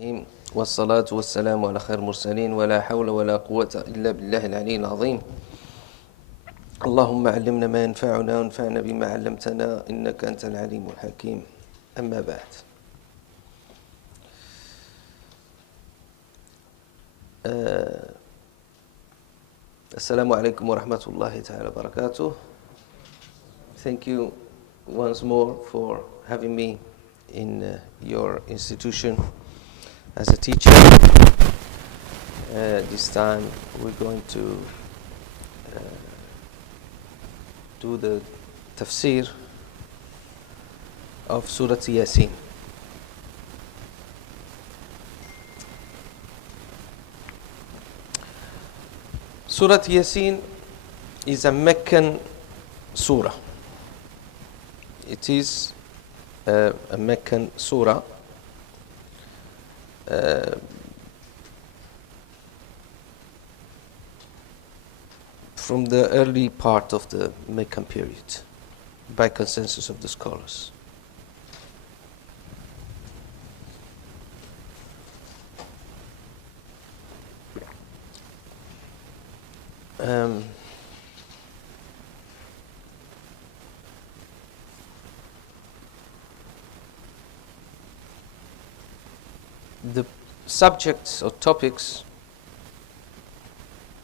الرحيم والصلاة والسلام على خير المرسلين ولا حول ولا قوة إلا بالله العلي العظيم. اللهم علمنا ما ينفعنا وانفعنا بما علمتنا إنك أنت العليم الحكيم. أما بعد، السلام عليكم ورحمة الله تعالى وبركاته. Thank you once more for having me in your institution as a teacher. This time we're going to do the tafsir of Surah Yasin. Surah Yasin is a Meccan surah. It is a Meccan surah. From the early part of the Meccan period, by consensus of the scholars. The subjects or topics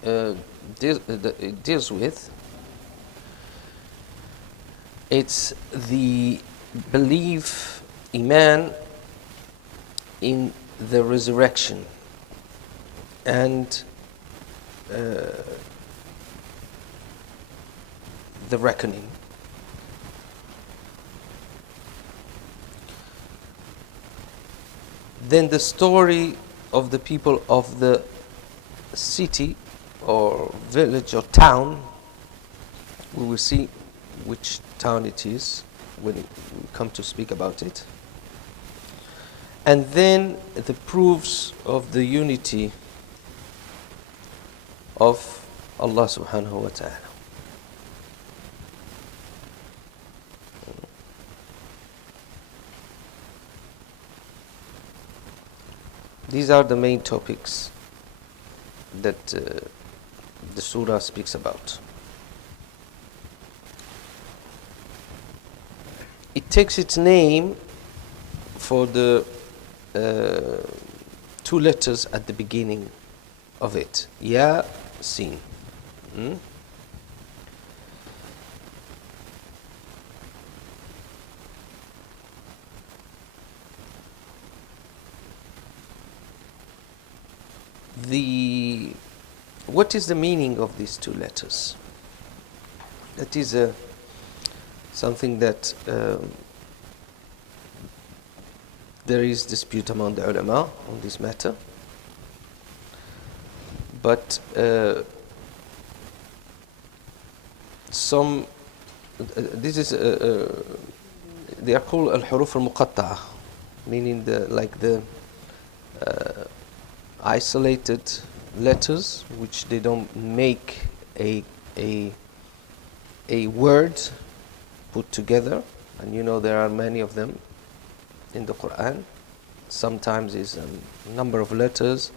it deals with, it's the belief, iman, in the resurrection and the reckoning. Then the story of the people of the city or village or town. We will see which town it is when we come to speak about it. And then the proofs of the unity of Allah subhanahu wa ta'ala. These are the main topics that the surah speaks about. It takes its name for the two letters at the beginning of it. Ya, Sin. What is the meaning of these two letters? That is something that there is dispute among the ulama on this matter. But this is they are called al-huruf al-muqatta'a, meaning the isolated letters which they don't make a word put together. And you know there are many of them in the Quran. Sometimes is a number of letters,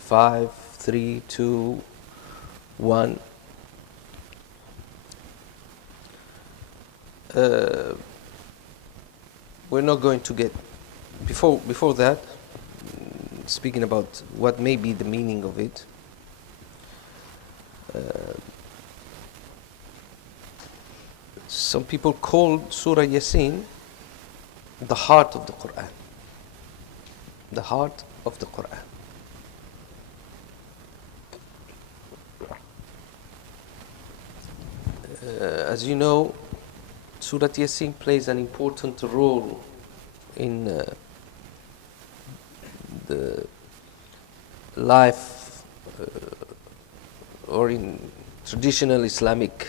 5, 3, 2, 1. We're not going to get before that, speaking about what may be the meaning of it. Some people call Surah Yasin the heart of the Quran. The heart of the Quran. As you know, Surah Yasin plays an important role in the life or in traditional Islamic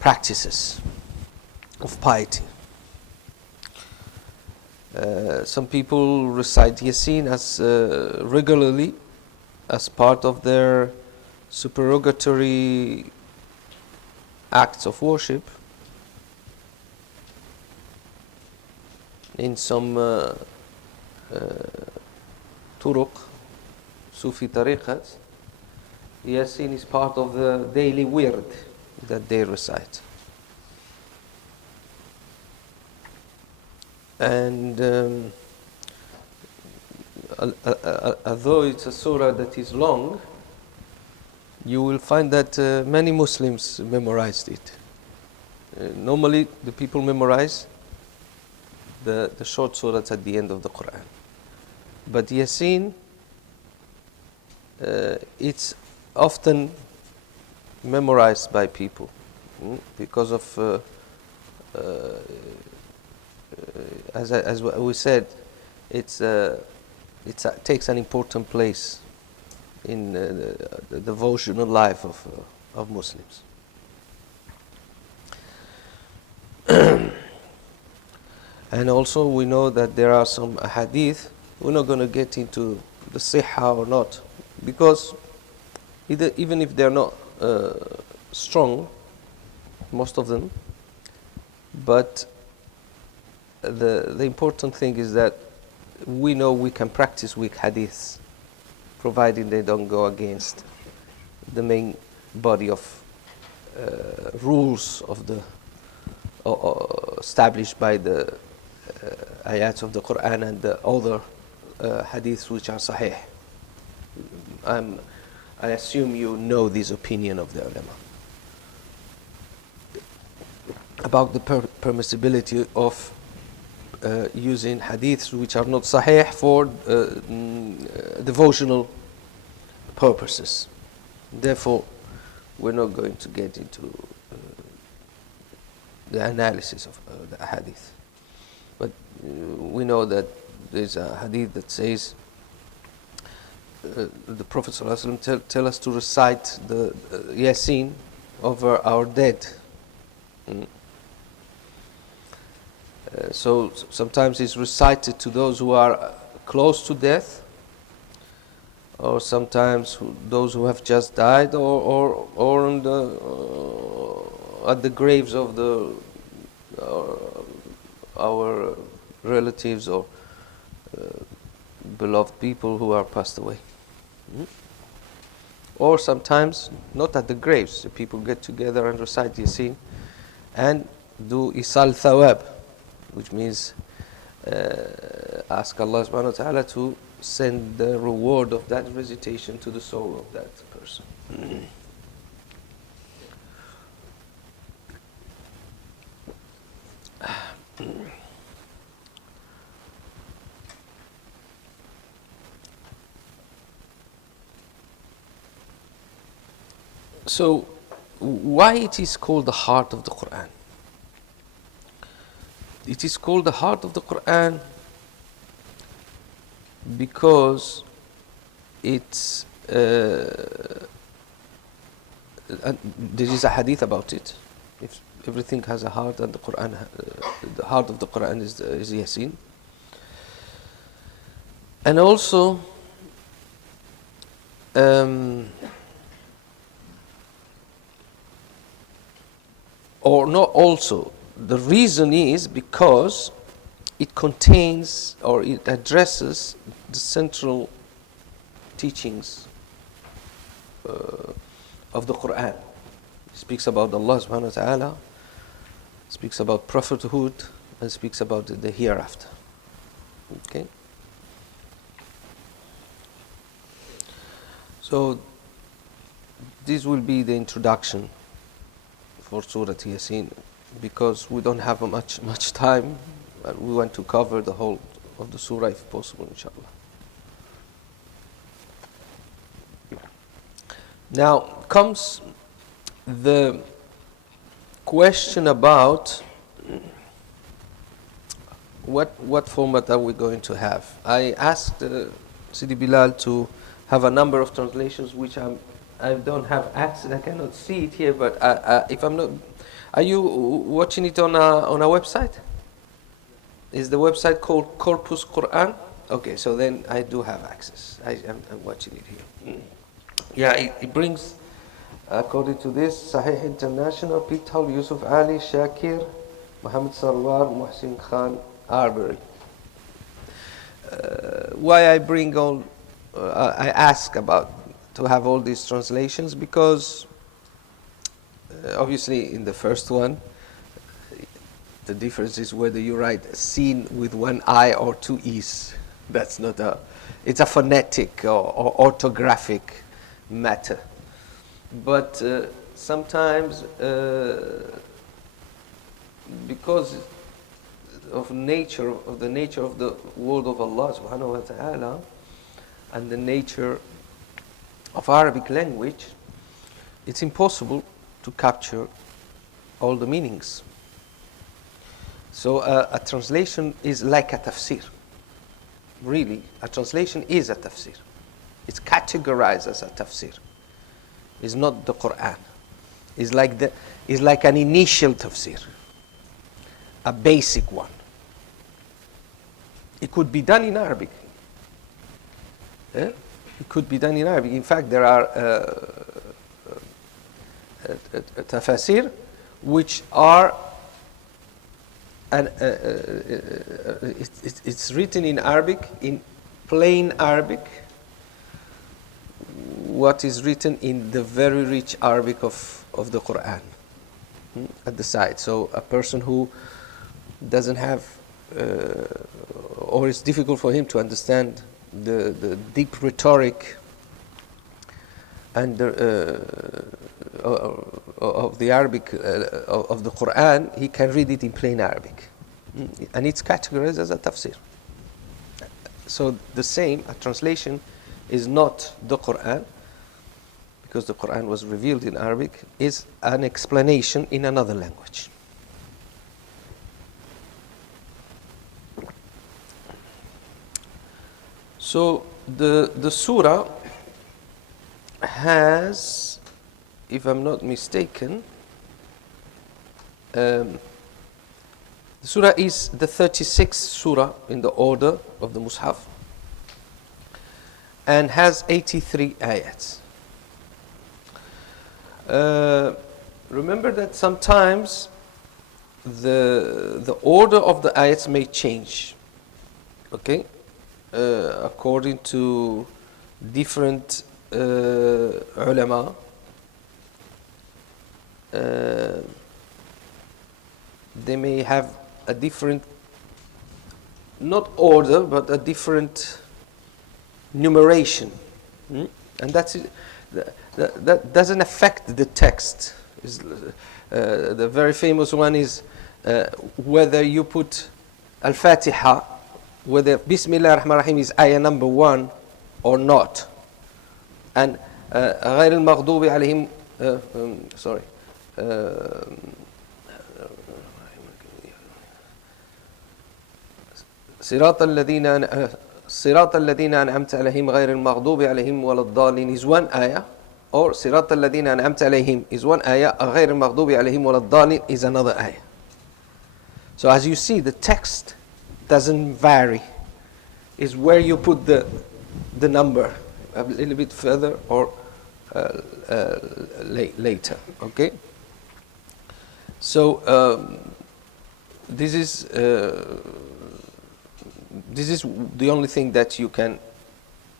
practices of piety. Some people recite Yasin as regularly as part of their supererogatory acts of worship. In some turuq, Sufi tariqas, Yasin is part of the daily wird that they recite. And although it's a surah that is long, you will find that many Muslims memorized it. Normally, the people memorize the short surahs at the end of the Quran. But Yasin, it's often memorized by people because of, as we said, it takes an important place in the devotional life of Muslims. And also we know that there are some hadith. We're not going to get into the sihha or not, because even if they're not strong, most of them, but the important thing is that we know we can practice weak hadiths, providing they don't go against the main body of rules of the established by the ayats of the Quran and the other hadiths which are sahih. I assume you know this opinion of the ulama about the permissibility of using hadiths which are not sahih for devotional purposes. Therefore, we're not going to get into the analysis of the hadith. But we know that there's a hadith that says the Prophet ﷺ tell us to recite the Yasin over our dead. So sometimes it's recited to those who are close to death, or sometimes those who have just died, or on at the graves of our relatives or beloved people who are passed away. Or sometimes not at the graves. The people get together and recite Yasin and do Isal Thawab, which means ask Allah subhanahu wa ta'ala to send the reward of that recitation to the soul of that person. So, why it is called the heart of the Quran? It is called the heart of the Quran because it's there is a hadith about it. If everything has a heart, and the Quran, the heart of the Quran is Yasin. And also, or not also, the reason is because it contains or it addresses the central teachings of the Quran. It speaks about Allah subhanahu wa ta'ala, speaks about prophethood, and speaks about the hereafter. Okay? So this will be the introduction for Surah Yasin, because we don't have much time, and we want to cover the whole of the surah if possible, inshallah. Now comes the question about what format are we going to have. I asked Sidi Bilal to have a number of translations which I don't have access. I cannot see it here, but if I'm not, are you watching it on a website? Is the website called Corpus Quran? Okay, so then I do have access. I'm watching it here. Yeah, it brings, according to this, Sahih International, Pital, Yusuf Ali, Shakir, Muhammad Sarwar, Muhsin Khan, Arbery. why I bring all, I ask about to have all these translations, because obviously in the first one, the difference is whether you write seen with one I or two E's. That's not a, it's a phonetic or orthographic matter. But sometimes, because of the nature of the word of Allah subhanahu wa ta'ala, and the nature of Arabic language, it's impossible to capture all the meanings. So a translation is like a tafsir. Really, a translation is a tafsir. It's categorized as a tafsir. It's not the Quran. It's like an initial tafsir, a basic one. It could be done in Arabic. It could be done in Arabic. In fact, there are tafsir which are, and it's written in Arabic, in plain Arabic, what is written in the very rich Arabic of the Quran at the side. So a person who doesn't have, or it's difficult for him to understand the deep rhetoric and of the Arabic of the Quran, he can read it in plain Arabic, and it's categorized as a tafsir. So the same, a translation is not the Quran, because the Quran was revealed in Arabic, is an explanation in another language. So the surah has, if I'm not mistaken, the surah is the 36th surah in the order of the Mus'haf, and has 83 ayats. Remember that sometimes the order of the ayats may change, okay, according to different ulama. They may have a different, not order, but a different numeration, and that's it. That doesn't affect the text. The very famous one is whether you put Al-Fatiha, whether Bismillah ar-Rahman ar-Rahim is ayah number 1 or not, and غير المغضوب عليهم sorry صراط الذين أنعمت عليهم غير المغضوب عليهم ولا الضالين is one ayah, or صراط الذين أنعمت عليهم is one ayah, غير المغضوب عليهم ولا الضالين is another ayah. So as you see, the text doesn't vary. It's where you put the number, a little bit further or later. Okay. So this is the only thing that you can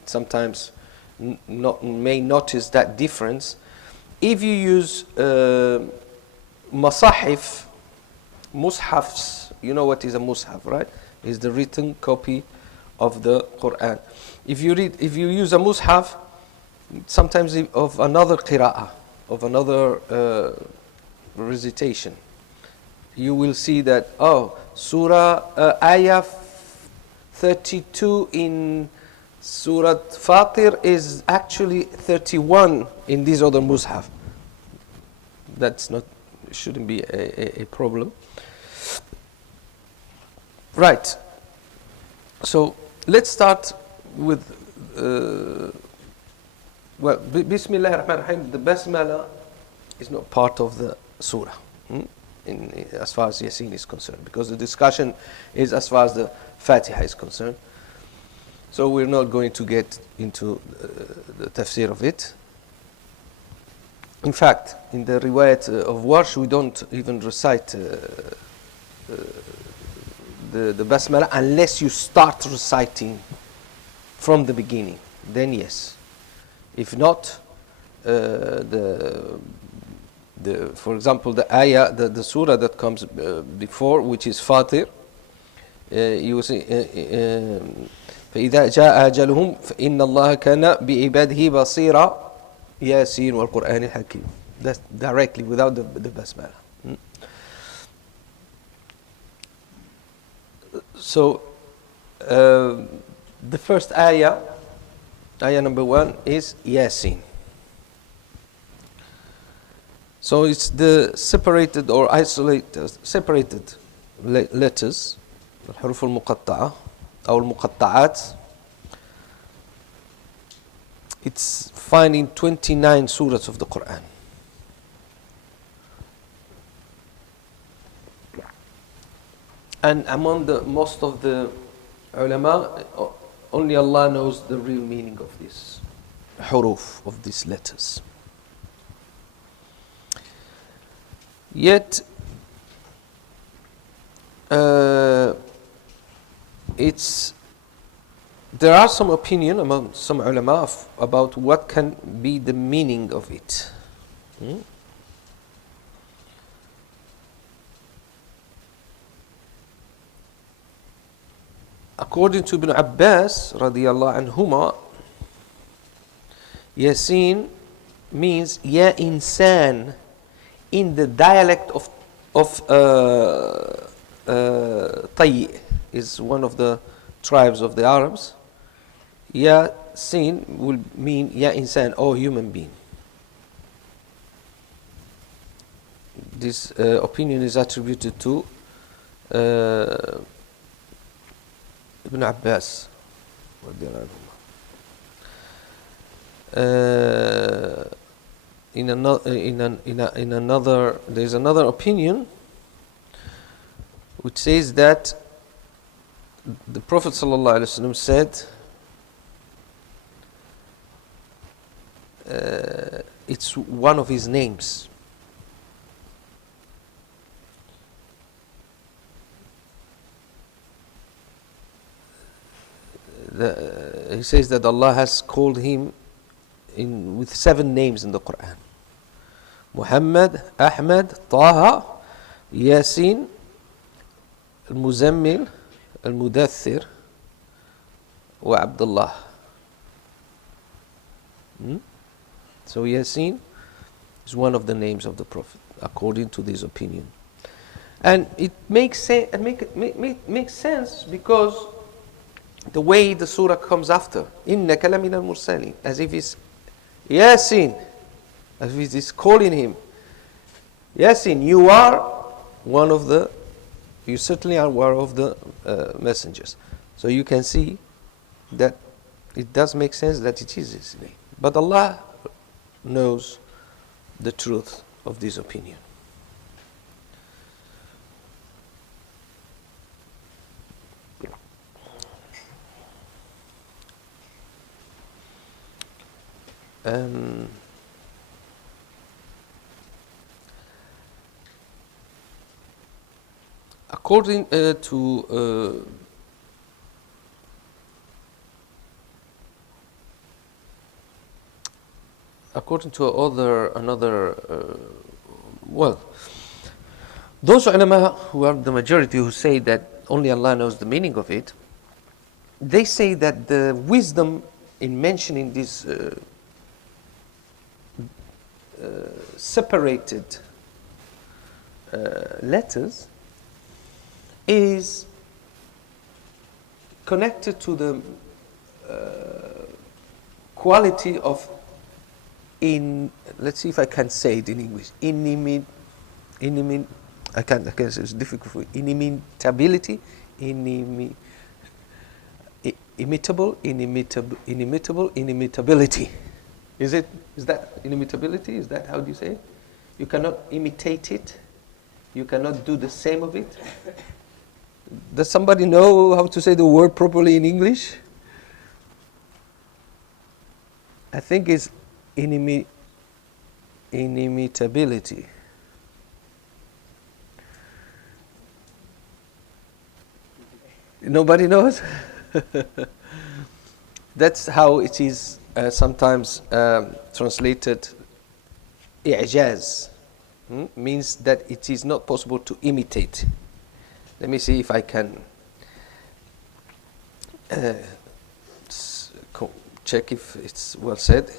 sometimes may notice that difference. If you use mushafs, you know what is a mushaf, right? Is the written copy of the Quran. If you use a mushaf, sometimes of another qira'ah, of another recitation, you will see that, surah ayah 32 in Surah Fatir is actually 31 in this other mushaf. That's not, shouldn't be a problem. Right. So let's start with Bismillah ar-Rahman ar-Rahim. The Basmala is not part of the surah, as far as Yasin is concerned, because the discussion is as far as the Fatiha is concerned. So we're not going to get into the tafsir of it. In fact, in the riwayat of Warsh, we don't even recite the the basmala unless you start reciting from the beginning. Then yes. If not, for example, the ayah, the surah that comes before, which is Fatir, you will see, فإذا جاء أجلهم فإن الله كان بعباده بصيرا ياسين والقرآن الحكيم. That's directly without the basmala. So the first ayah number 1 is Yasin. So it's the separated or isolated, separated letters, الحروف المقطعة أو المقطعات. It's found in 29 surahs of the Quran. And among the most of the ulama, only Allah knows the real meaning of this huruf, of these letters. Yet, there are some opinion among some ulama about what can be the meaning of it. According to Ibn Abbas radiyallahu anhuma, Yasin means Ya Insan in the dialect of Tayy, is one of the tribes of the Arabs. Yasin will mean Ya Insan, or human being. This opinion is attributed to Ibn Abbas. In another, there is another opinion which says that the Prophet ﷺ said it's one of his names. He says that Allah has called him with 7 names in the Quran: Muhammad, Ahmad, Taha, Yasin, Al-Muzammil, Al-Mudaththir, wa Abdullah. So Yasin is one of the names of the Prophet, according to this opinion. And it makes sense because the way the surah comes after, إِنَّكَ لَمِنَ الْمُرْسَلِينَ, as if it's Yasin, as if it's calling him, Yasin, you certainly are one of the messengers. So you can see that it does make sense that it is his name. But Allah knows the truth of this opinion. According to those ulama who are the majority, who say that only Allah knows the meaning of it, they say that the wisdom in mentioning these separated letters is connected to the quality of, let's see if I can say it in English, I can't say, it's difficult for inimitability, inimitability. Is that inimitability? Is that, how do you say it? You cannot imitate it. You cannot do the same of it. Does somebody know how to say the word properly in English? I think it's inimitability. Nobody knows? That's how it is sometimes translated. I'jaz means that it is not possible to imitate. Let me see if I can uh, check if it's well said.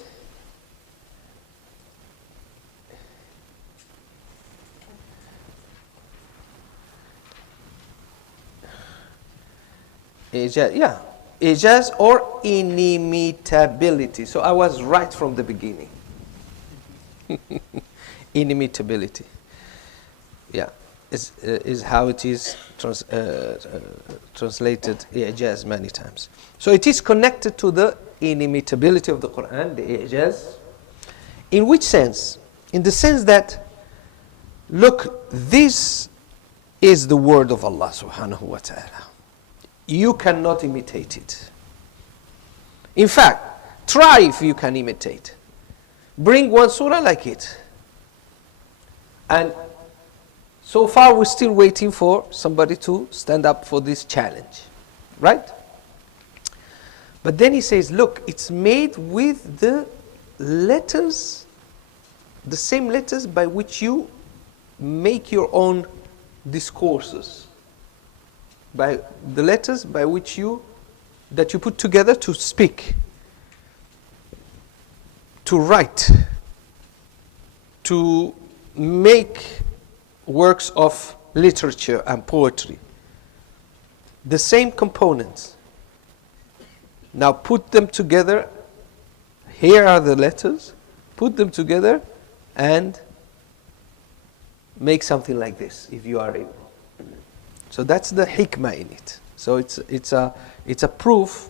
Yeah, ijaz or inimitability. So I was right from the beginning. Inimitability. Yeah, is how it is translated ijaz many times. So it is connected to the inimitability of the Quran, the ijaz. In which sense? In the sense that, look, this is the word of Allah subhanahu wa ta'ala. You cannot imitate it. In fact, try if you can imitate. Bring one surah like it. And so far we're still waiting for somebody to stand up for this challenge. Right? But then he says, look, it's made with the letters, the same letters by which you make your own discourses. By the letters by which that you put together to speak, to write, to make works of literature and poetry. The same components. Now put them together. Here are the letters. Put them together and make something like this, if you are able. So that's the hikmah in it. So it's a proof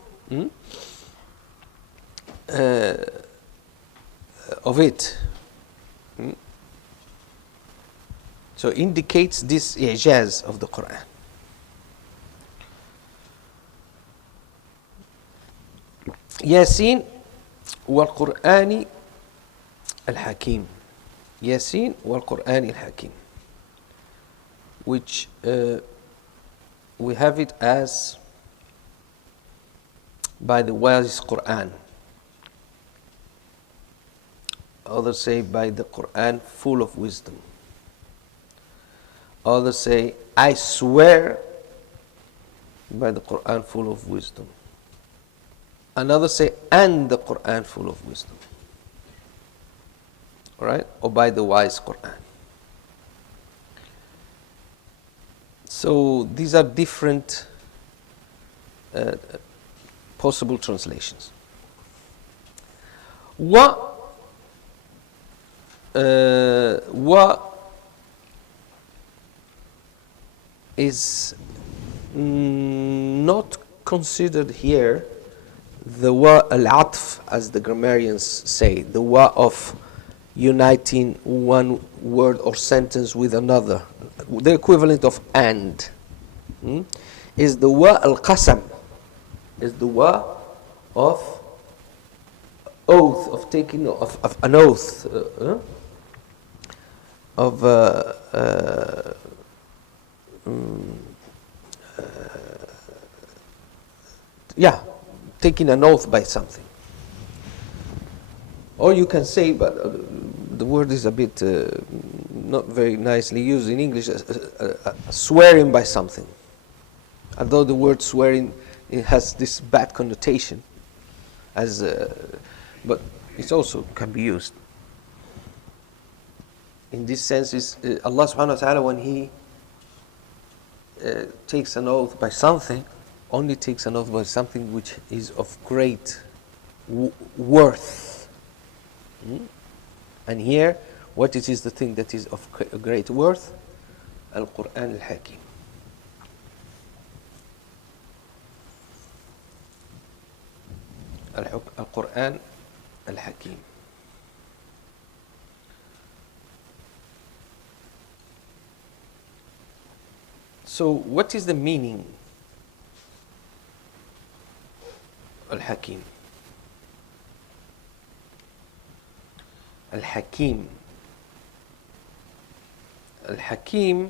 of it. So indicates this i'jaz of the Quran. Yasin wal Qur'ani al Hakim. Yasin wal Qur'ani al Hakim. Which we have it as by the wise Quran. Others say by the Quran full of wisdom. Others say, I swear by the Quran full of wisdom. And others say, and the Quran full of wisdom. Alright? Or by the wise Quran. So these are different possible translations. What is not considered here the wa al-atf, as the grammarians say, the wa of uniting one word or sentence with another, the equivalent of and, is the wa al-qasam, is the wa of oath, of taking of an oath, of taking an oath by something. Or you can say, but the word is a bit not very nicely used in English, swearing by something. Although the word swearing, it has this bad connotation, but it also can be used. In this sense, is Allah subhanahu wa ta'ala, when He takes an oath by something, only takes an oath by something which is of great worth. And here, what it is the thing that is of great worth? Al-Quran al-Hakim. Al-Quran al-Hakim. So what is the meaning al-Hakim? Al-Hakim. Al-Hakim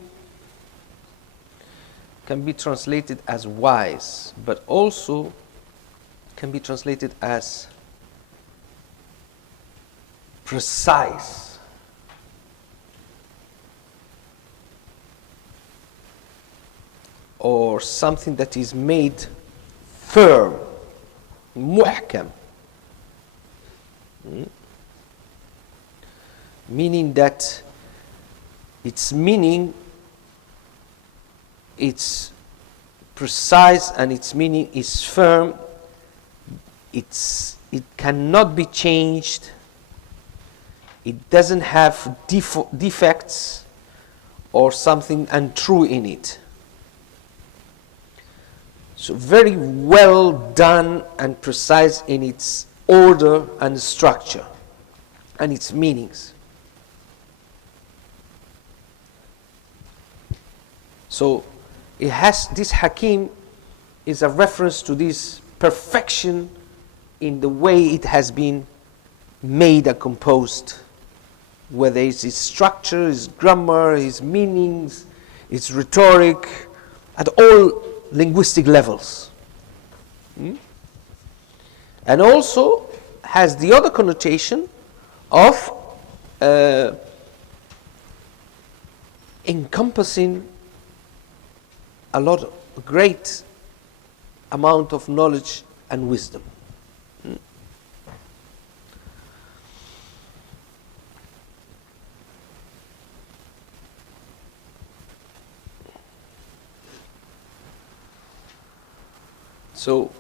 can be translated as wise, but also can be translated as precise. Or something that is made firm, muhkam. Meaning that its meaning, it's precise and its meaning is firm. It cannot be changed. It doesn't have defects or something untrue in it. So very well done and precise in its order and structure and its meanings. So it has, this Hakim is a reference to this perfection in the way it has been made and composed, whether it's its structure, its grammar, its meanings, its rhetoric, at all linguistic levels. And also has the other connotation of encompassing a great amount of knowledge and wisdom. So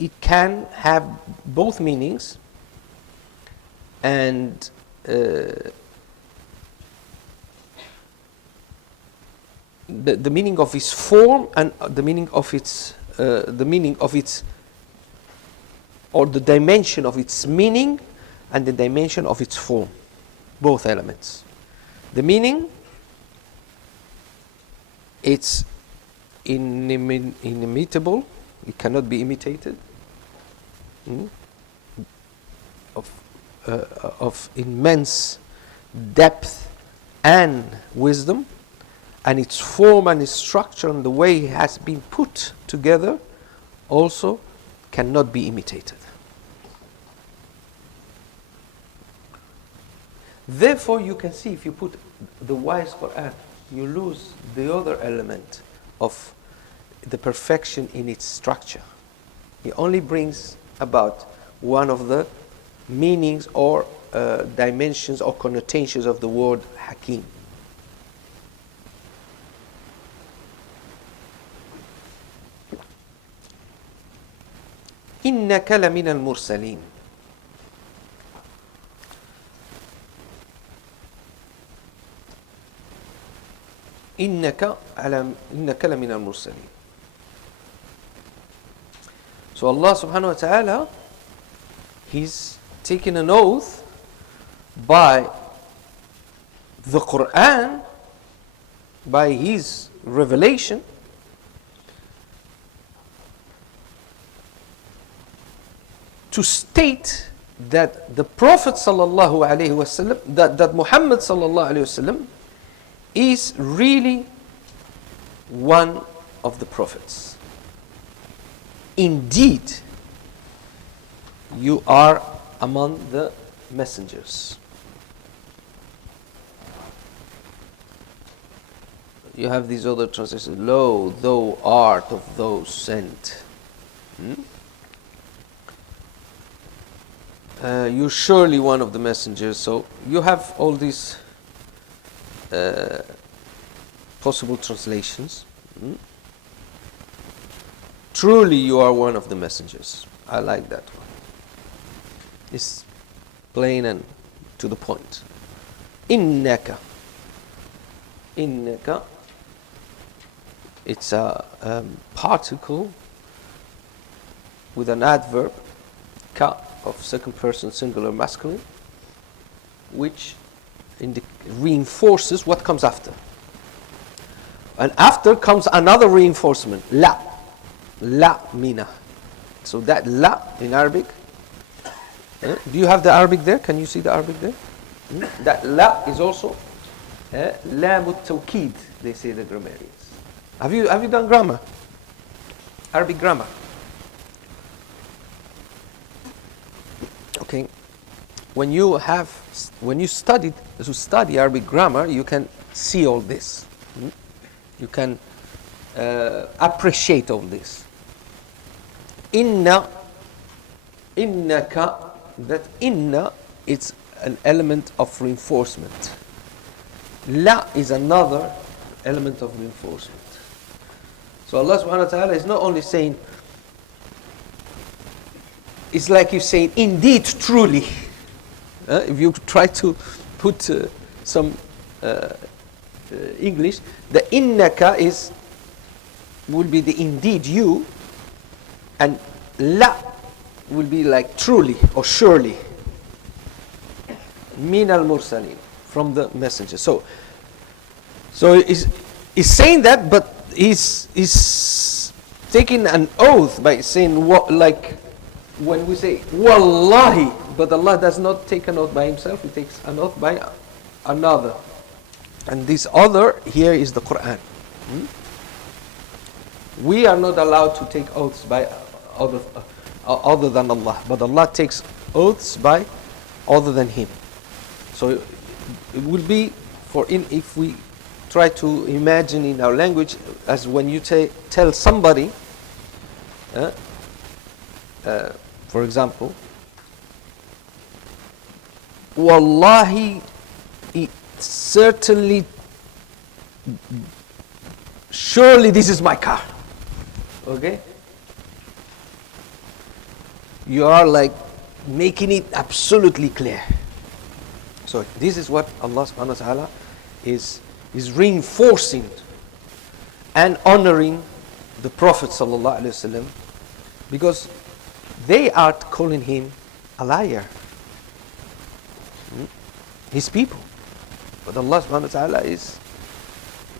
it can have both meanings, and the meaning of its form and the meaning of its or the dimension of its meaning and the dimension of its form, both elements. The meaning, it's inimitable, it cannot be imitated, of immense depth and wisdom, and its form and its structure and the way it has been put together also cannot be imitated. Therefore, you can see if you put the wise Quran, you lose the other element of the perfection in its structure. It only brings about one of the meanings or dimensions or connotations of the word Hakim. إِنَّكَ لَمِنَ الْمُرْسَلِينَ. إِنَّكَ لَمِنَ الْمُرْسَلِينَ. So Allah subhanahu wa ta'ala, He's taken an oath by the Quran, by His revelation, to state that the Prophet sallallahu alaihi wasallam, that Muhammad sallallahu alaihi wasallam is really one of the prophets. Indeed, you are among the messengers. You have these other translations. Lo, thou art of those sent. You're surely one of the messengers. So you have all these possible translations. Truly you are one of the messengers. I like that one. It's plain and to the point. Innaka. Innaka. It's a particle with an adverb, ka, of second person singular masculine, which reinforces what comes after. And after comes another reinforcement, la mina. So that la in Arabic, do you have the Arabic there? Can you see the Arabic there? That la is also lam al-tawkid, they say the grammarians. Have you done grammar? Arabic grammar? Okay. When you study Arabic grammar, you can see all this. You can appreciate all this. Innaka, that inna, it's an element of reinforcement. La is another element of reinforcement. So Allah subhanahu wa ta'ala is not only saying, it's like you're saying, indeed, truly. If you try to put some English, the innaka will be the indeed you, and la will be like truly or surely. Min al-mursalin, from the messenger. So he's saying that, but he's taking an oath by saying what, like when we say wallahi, but Allah does not take an oath by himself, he takes an oath by another. And this other here is the Quran. We are not allowed to take oaths by other than Allah, but Allah takes oaths by other than him. So it will be if we try to imagine in our language, as when you tell somebody, for example, wallahi, certainly, surely this is my car. Okay? You are like making it absolutely clear. So this is what Allah subhanahu wa ta'ala is reinforcing and honoring the Prophet sallallahu alaihi wasallam, because they are calling him a liar. His people. But Allah subhanahu wa ta'ala is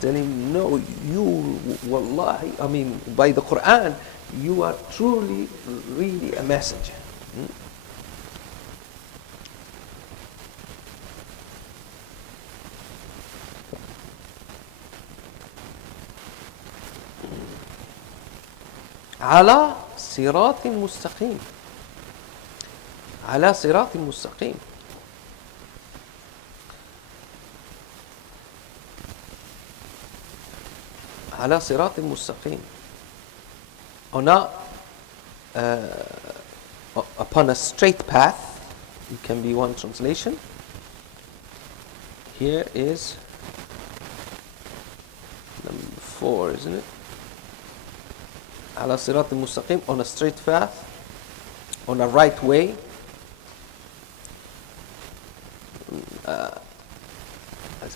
telling him, no, you, wallahi, I mean, by the Quran, you are truly, really a messenger. على صراط مستقيم. على صراط مستقيم. على صراط مستقيم. Upon a straight path. It can be one translation. Here is number 4, isn't it? على صراط مستقيم, on a straight path, on a right way.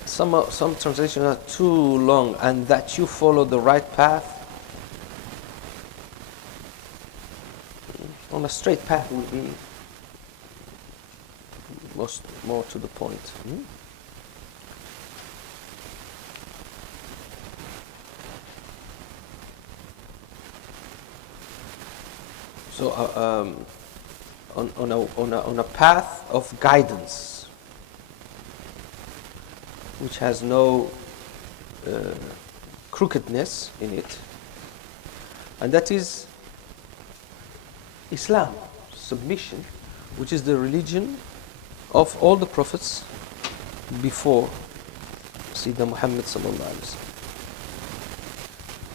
Some translations are too long, and that you follow the right path. On a straight path would be more to the point. So on a path of guidance, which has no crookedness in it, and that is Islam, submission, which is the religion of all the prophets before Sayyidina Muhammad sallallahu alaihi wasallam,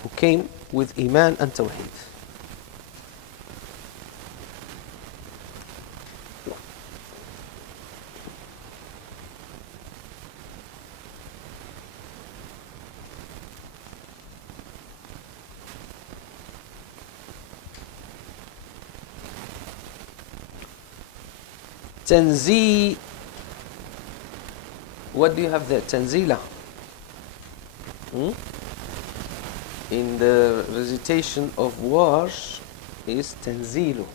who came with Iman and Tawheed. Tanzeel. What do you have there? Tanzila. In the recitation of Warsh is Tanzilu.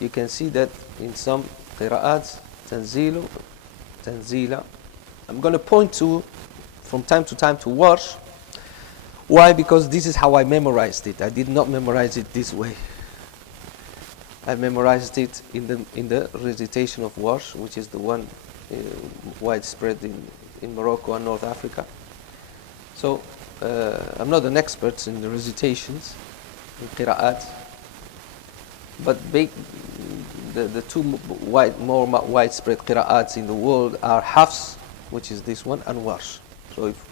You can see that in some qira'ats, Tanzilu, Tanzila. I'm going to point to, from time to time, to Warsh. Why? Because this is how I memorized it. I did not memorize it this way. I memorized it in the recitation of Warsh, which is the one widespread in Morocco and North Africa. So I'm not an expert in the recitations, in qira'at, but the two more widespread qira'ats in the world are Hafs, which is this one, and Warsh. So if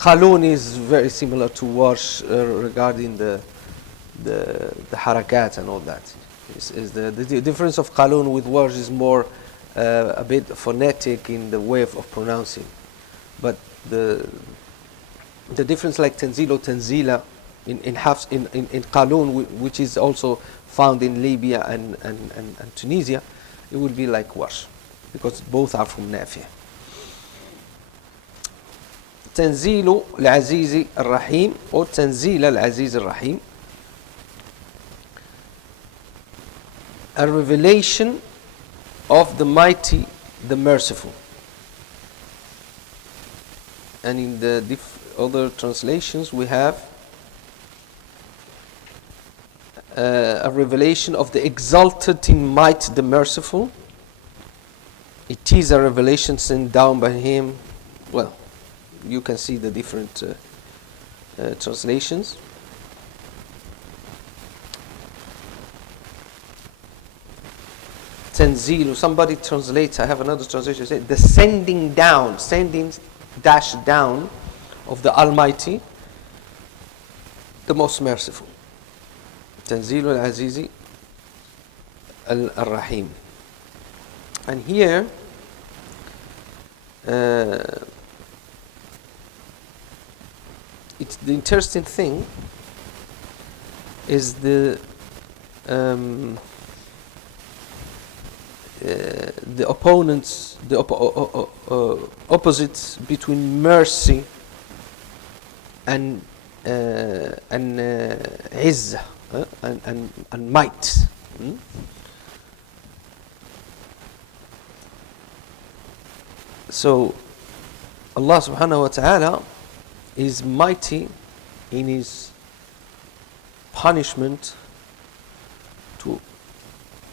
Qalun is very similar to Warsh regarding the harakat and all that. Is the difference of Qalun with Warsh is more a bit phonetic in the way of pronouncing, but the difference, like Tanzil or Tanzila in Hafs, in Qalun, which is also found in Libya and Tunisia, it would be like Warsh, because both are from Nafi'. تنزيل العزيز الرحيم or تنزيل العزيز الرحيم, a revelation of the mighty, the merciful. And in the other translations we have a revelation of the exalted in might, the merciful. It is a revelation sent down by him. Well, you can see the different translations. Tanzilu, somebody translates, I have another translation, say the sending down, sending dash down of the Almighty, the most merciful. Tanzilu al-Azizi al-Rahim. And here it's the interesting thing is the opponents, the opposites between mercy and izzah and might. So Allah subhanahu wa ta'ala is mighty in his punishment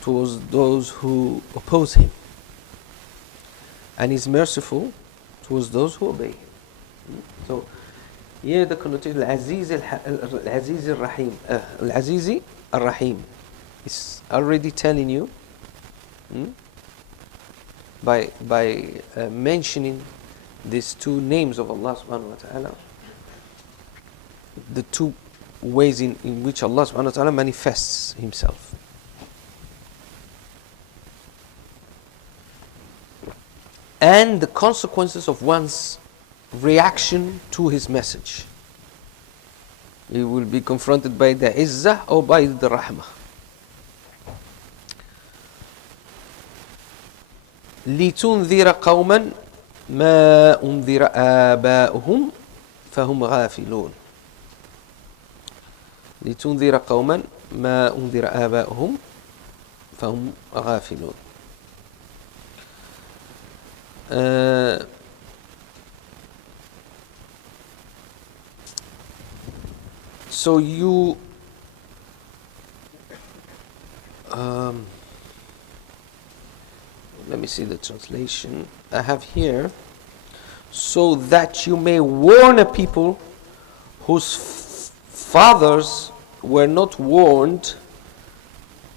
towards those who oppose him, and is merciful towards those who obey him. So here the connotation Al-Aziz Al-Rahim, Al-Aziz Al-Rahim is already telling you by mentioning these two names of Allah subhanahu wa ta'ala, the two ways in which Allah subhanahu wa ta'ala manifests himself. And the consequences of one's reaction to his message. He will be confronted by the izzah or by the rahmah. لِتُنذِرَ قَوْمًا مَا أُنذِرَ آبَاؤُهُمْ فَهُمْ غَافِلُونَ. لِتُنذِرَ قَوْمًا مَا أُنذِرَ آبَاؤُهُمْ فَهُمْ غَافِلُونَ. So you let me see the translation I have here. So that you may warn a people whose fathers were not warned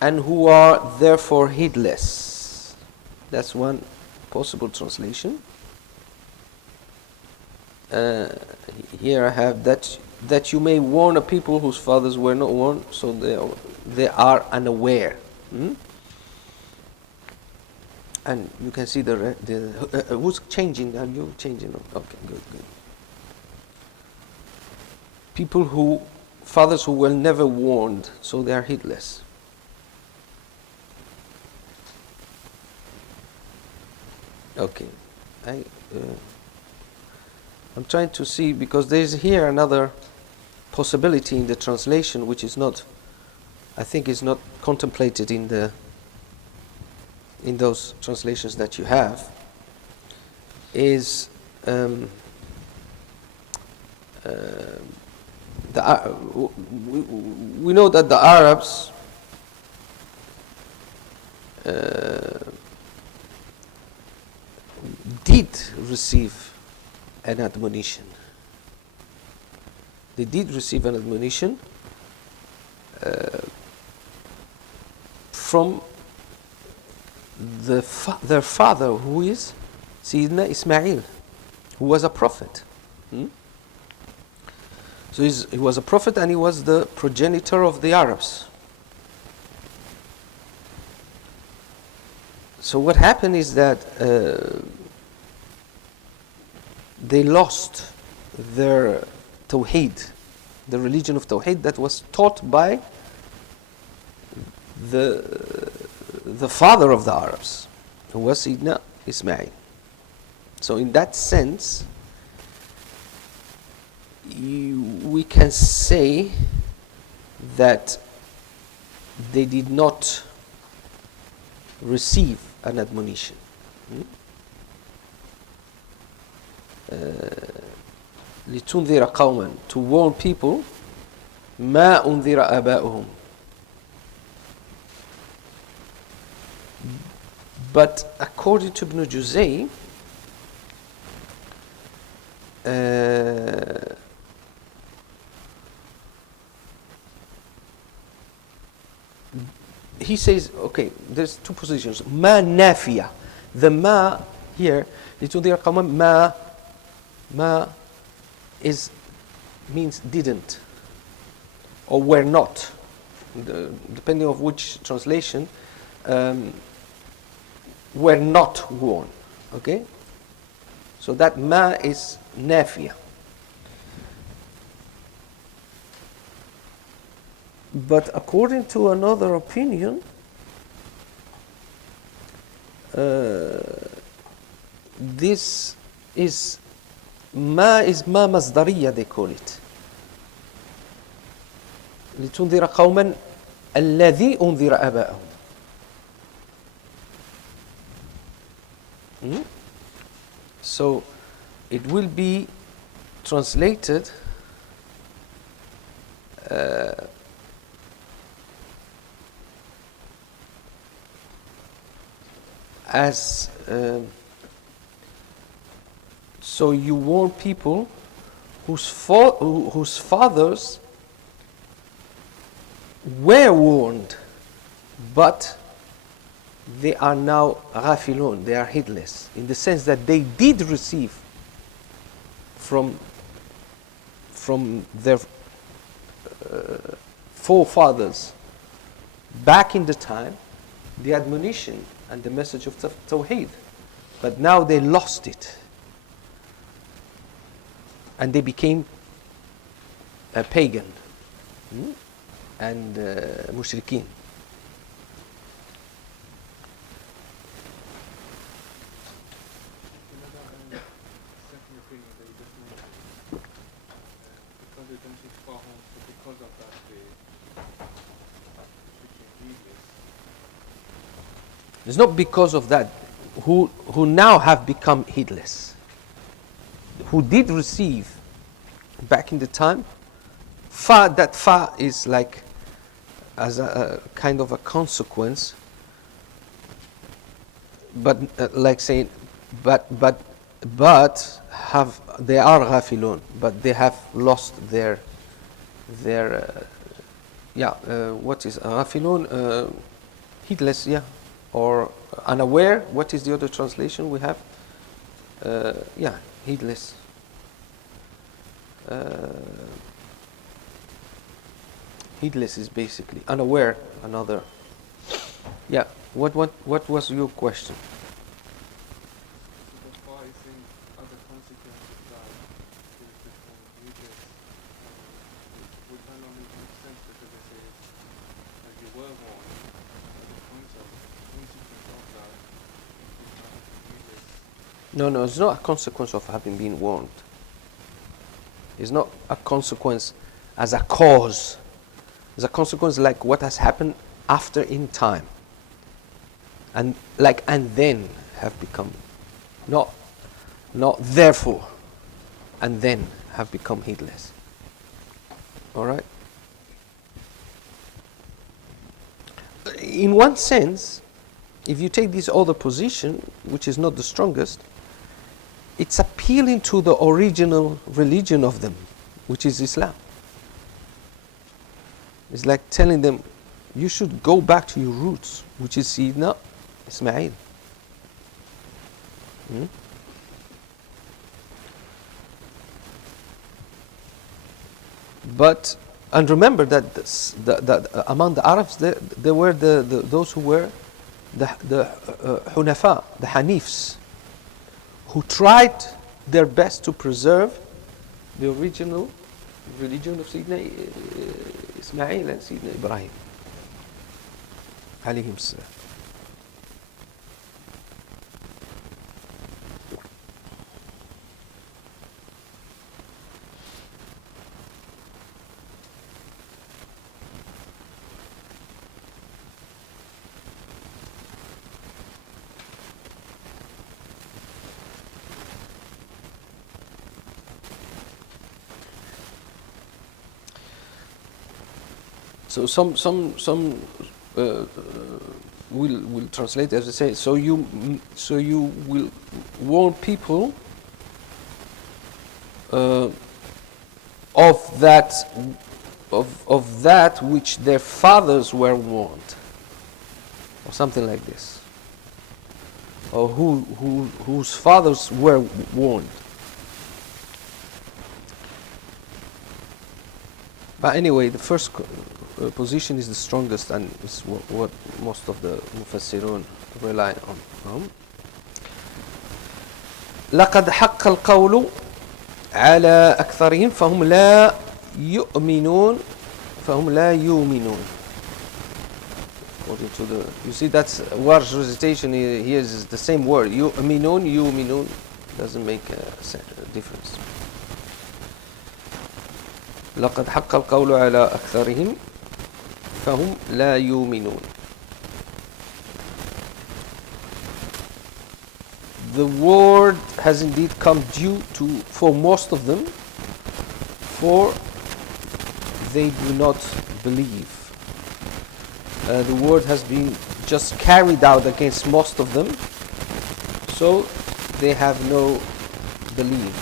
and who are therefore heedless. That's one possible translation. Here I have that you may warn a people whose fathers were not warned, so they are unaware. And you can see who's changing? Are you changing? Okay, good. People fathers who were never warned, so they are heedless. Okay, I'm trying to see, because there is here another possibility in the translation which is not, I think is not contemplated in those translations that you have, is we know that the Arabs did receive an admonition. They did receive an admonition from their father, who is Sayyidina Ismail, who was a prophet. So he was a prophet, and he was the progenitor of the Arabs. So what happened is that they lost their Tawheed, the religion of Tawheed that was taught by the father of the Arabs, who was Sayyidina Ismail. So in that sense, we can say that they did not receive an admonition. لتنذر قوما, to warn people, ما أنذر آباؤهم. But according to Ibn Juzay, he says, okay, there's two positions. ما نافية. The ma here, لتنذر قوما, ma means didn't or were not, depending on which translation, were not warned. Okay, so that ma is nafia. But according to another opinion, this is ما مصدرية, they call it. لتنذر قوما الذي أنذر آباءهم. So it will be translated as so you warn people whose fathers were warned, but they are now ghafilun, they are heedless, in the sense that they did receive from their forefathers back in the time the admonition and the message of Tawheed, but now they lost it and they became a pagan and mushrikeen. It's not because of that, who now have become heedless, who did receive back in the time. That fa is like as a kind of a consequence, but like saying, but have they are ghafilun, but they have lost their what is ghafilun, heedless, or unaware. What is the other translation we have? Heedless. Heedless is basically unaware. Another. What was your question? No, it's not a consequence of having been warned. It's not a consequence as a cause. It's a consequence like what has happened after in time. And then have become. Not therefore, and then have become heedless. All right. In one sense, if you take this other position, which is not the strongest, it's appealing to the original religion of them, which is Islam. It's like telling them, you should go back to your roots, which is Sayyidina Ismail. But, and remember that that among the Arabs, there were those who were the Hunafa, the Hanifs, who tried their best to preserve the original religion of Sayyidina Ismail and Sayyidina Ibrahim, alayhim salam. So some will translate as they say. So you will warn people of that which their fathers were warned, or something like this, or whose fathers were warned. But anyway, the first position is the strongest and is what most of the Mufassirun rely on. لقد حق القول على أكثرهم فهم لا يؤمنون. According to you see that's Warsh recitation here is the same word. يؤمنون doesn't make a difference. لقد حق القول على أكثرهم فهم لا يؤمنون. The word has indeed come due for most of them, for they do not believe. The word has been just carried out against most of them, so they have no belief.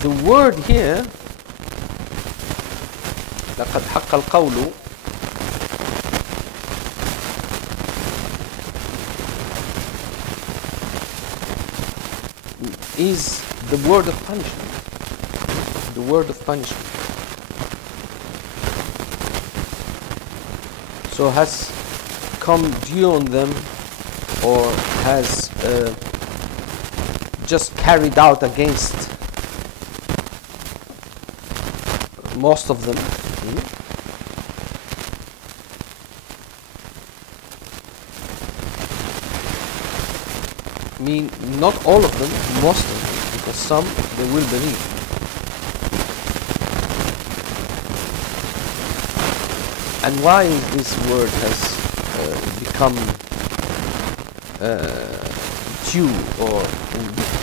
The word here, لقد حق القول, is the word of punishment. The word of punishment. So has come due on them, or has just carried out against most of them. I mean, not all of them, most of them, because some they will believe. And why this word has become due or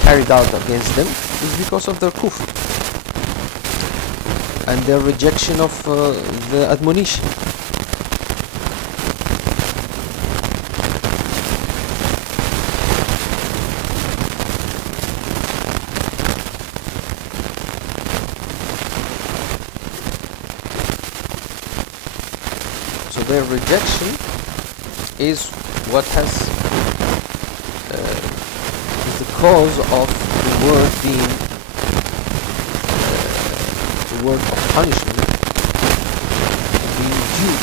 carried out against them is because of their kufr and their rejection of the admonition. So their rejection is what has is the cause of the word being the word of punishment being due.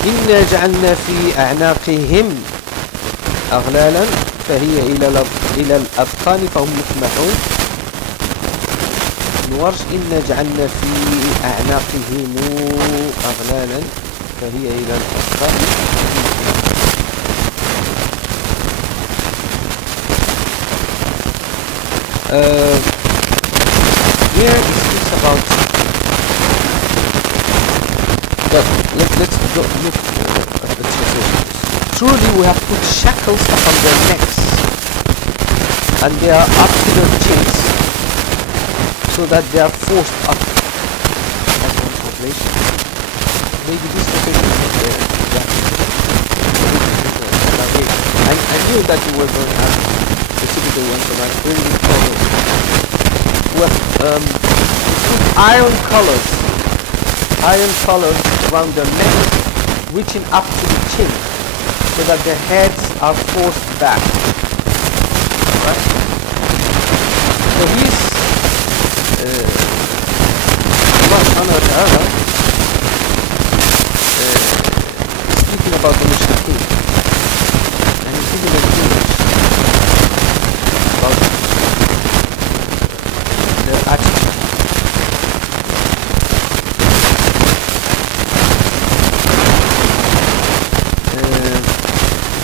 إنا جعلنا في أعناقهم أغلالا فهي إلى الأذقان فهم مقمحون. نورش إنا جعلنا في أعناقهم أغلالا فهي إلى الأذقان. Here it speaks about But let's go look at the translation. Truly we have put shackles upon their necks, and they are up to their chins, so that they are forced up. That's one translation. Maybe this translation is there. Yeah. I knew that you were going to ask the typical one, so I really follow. Well, put iron collars around their necks, reaching up to the chin, so that their heads are forced back. Right? So he's Allah subhanahu wa ta'ala speaking about the mushrikeen, and he's giving an image about their attitude.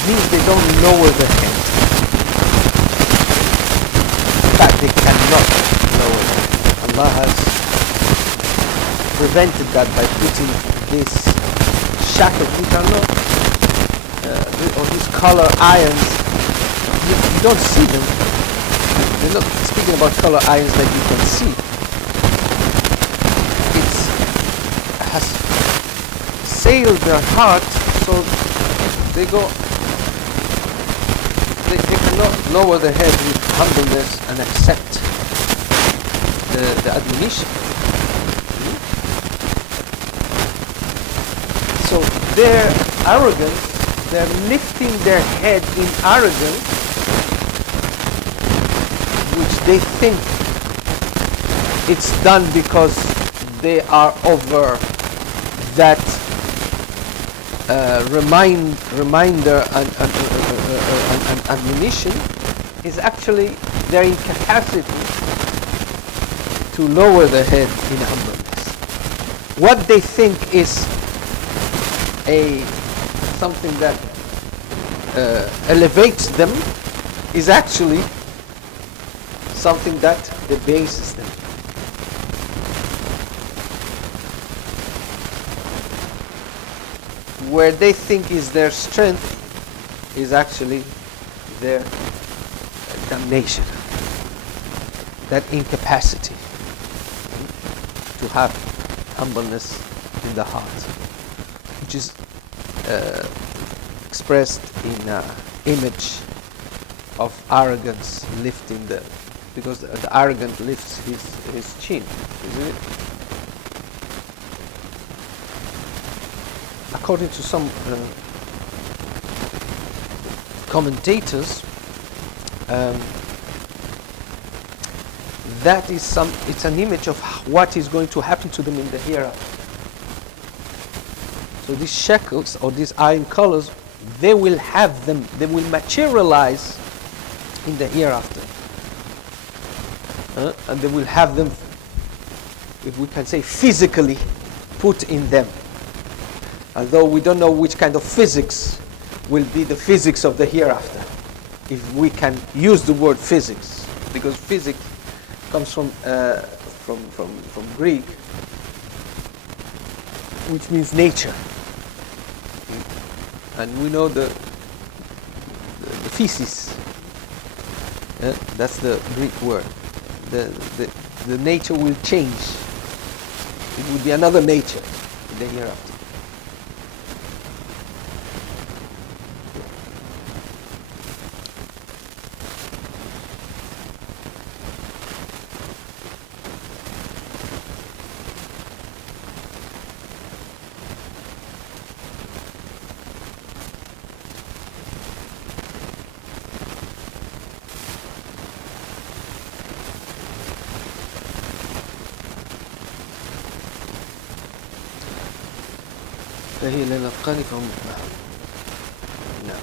Means they don't lower their head. In fact, they cannot lower their head. Allah has prevented that by putting this shackle, which are not, or these color irons. You don't see them. They're not speaking about color irons that you can see. It has sailed their heart, so they go. They cannot lower their head with humbleness and accept the admonition. So their arrogance, they're lifting their head in arrogance, which they think it's done because they are over that reminder and admonition, is actually their incapacity to lower their head in humbleness. What they think is something that elevates them is actually something that debases them. Where they think is their strength is actually their damnation, that incapacity to have humbleness in the heart, which is expressed in image of arrogance lifting because the arrogant lifts his chin, isn't it? According to some commentators, it's an image of what is going to happen to them in the hereafter. So these shackles or these iron collars, they will materialize in the hereafter. And they will have them, if we can say, physically put in them. Although we don't know which kind of physics will be the physics of the hereafter, if we can use the word physics, because physics comes from Greek, which means nature, and we know the physis. That's the Greek word. The nature will change. It will be another nature in the hereafter. فهي للأذقان فهم نعم.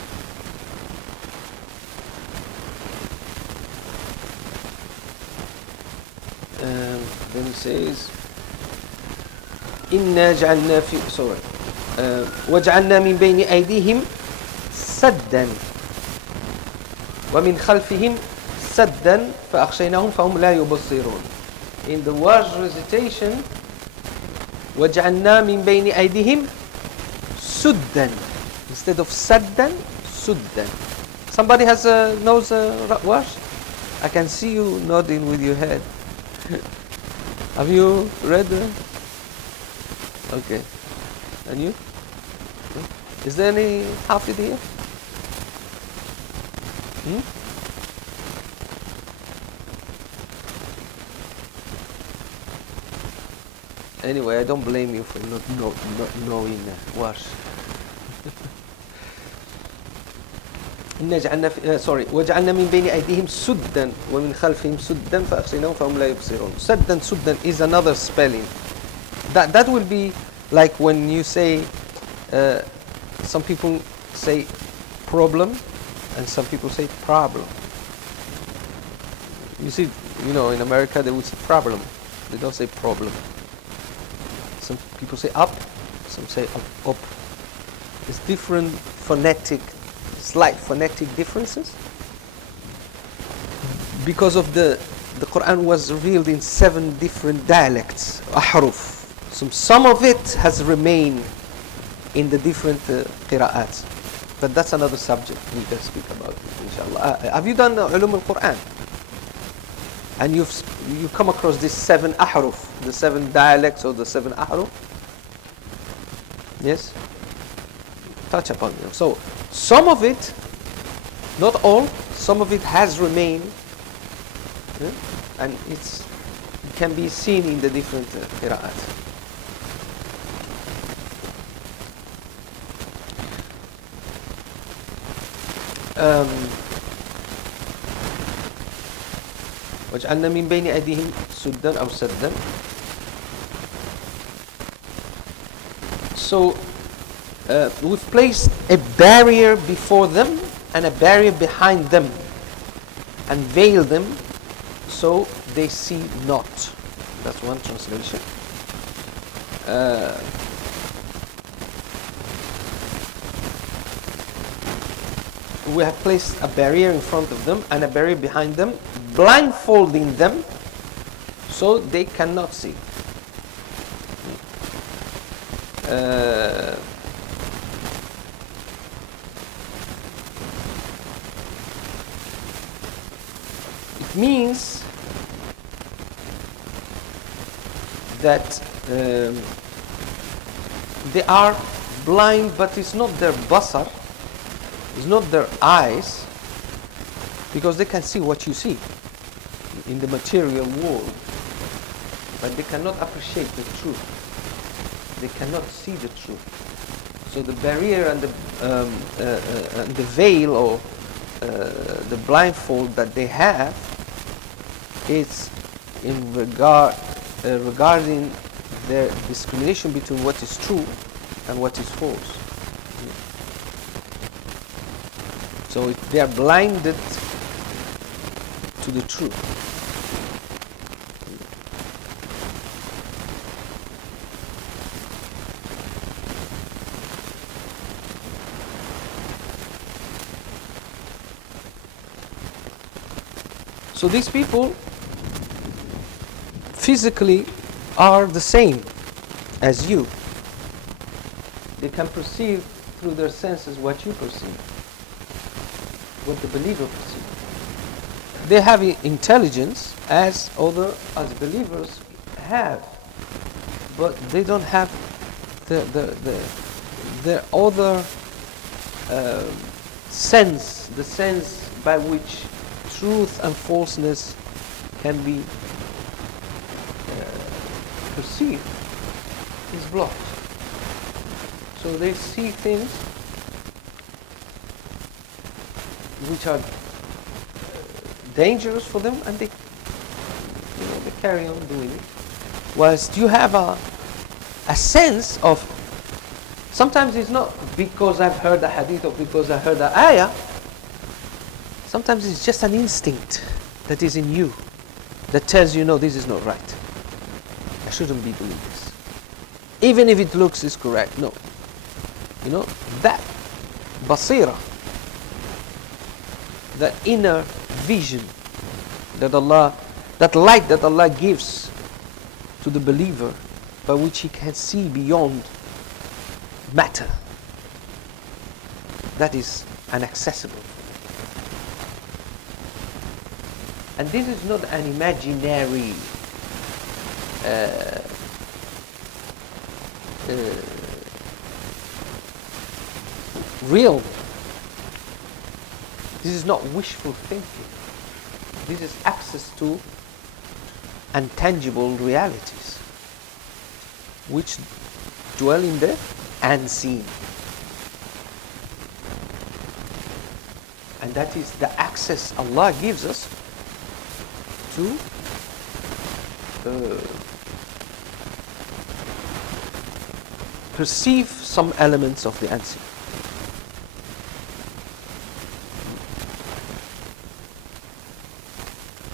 Then he says إنا جعلنا في وجعلنا من بين أيديهم سدا ومن خلفهم سدا فأغشيناهم فهم لا يبصرون. In the word recitation, وَجَعَلْنَا مِنْ بَيْنِ أَيْدِهِمْ سُدًّا. Instead of saddan, suddan. Somebody knows Warsh? I can see you nodding with your head. Have you read? Okay. And you? Is there any Hafid here? Anyway, I don't blame you for not knowing Warsh. وجعلنا من بين أيديهم سدا ومن خلفهم سدا فأغشيناهم فهم لا يبصرون. سدا is another spelling. That will be like when you say, some people say problem and some people say problem. You see, in America they would say problem. They don't say problem. Some people say up, some say up. It's different slight phonetic differences. Because of the Quran was revealed in 7 different dialects, ahruf. Some of it has remained in the different qira'ats. But that's another subject we can speak about it, inshallah. Have you done ulum al-Quran? And you've come across these 7 ahruf, the 7 dialects or the 7 ahruf? Yes? Touch upon them. So some of it, not all, some of it has remained, and it can be seen in the different qira'ats. وَجْعَلْنَا مِنْ بَيْنِ أَيْدِيهِمْ سُدًّا أَوْ سَدًّا. So we've placed a barrier before them and a barrier behind them and veiled them so they see not. That's one translation. We have placed a barrier in front of them and a barrier behind them, blindfolding them so they cannot see. It means that they are blind, but it's not their basar, it's not their eyes, because they can see what you see in the material world, but they cannot appreciate the truth. They cannot see the truth. So the barrier and the veil or the blindfold that they have is in regarding their discrimination between what is true and what is false. So they are blinded to the truth. So these people physically are the same as you. They can perceive through their senses what you perceive, what the believer perceives. They have intelligence as believers have, but they don't have the other sense, the sense by which truth and falseness can be perceived is blocked. So they see things which are dangerous for them, and they carry on doing it. Whilst you have a sense of, sometimes it's not because I've heard a hadith or because I heard an ayah. Sometimes it's just an instinct that is in you that tells you, no, this is not right. I shouldn't be doing this. Even if it looks is correct, no. That basira, that inner vision that light that Allah gives to the believer by which he can see beyond matter. That is inaccessible. And this is not an imaginary realm. This is not wishful thinking. This is access to intangible realities which dwell in the unseen. And that is the access Allah gives us to perceive some elements of the unseen.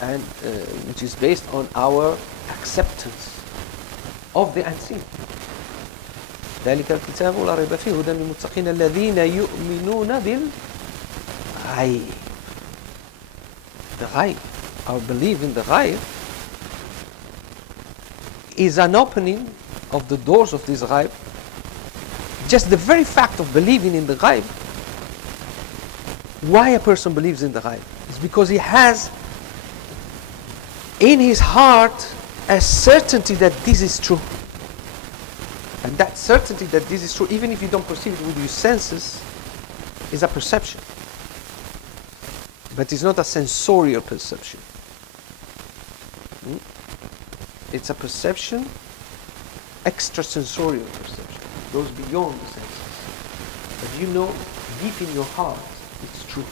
And which is based on our acceptance of the unseen. ذلك الكتاب لا ريب فيه هدى للمتقين الذين يؤمنون بالغيب. The ghaib, our belief in the ghaib, is an opening of the doors of this ghaib. Just the very fact of believing in the ghaib. Why a person believes in the ghaib is because he has in his heart a certainty that this is true. And that certainty that this is true, even if you don't perceive it with your senses, is a perception. But it's not a sensorial perception. It's a perception, extrasensorial perception. It goes beyond the senses. But you know, deep in your heart, it's true.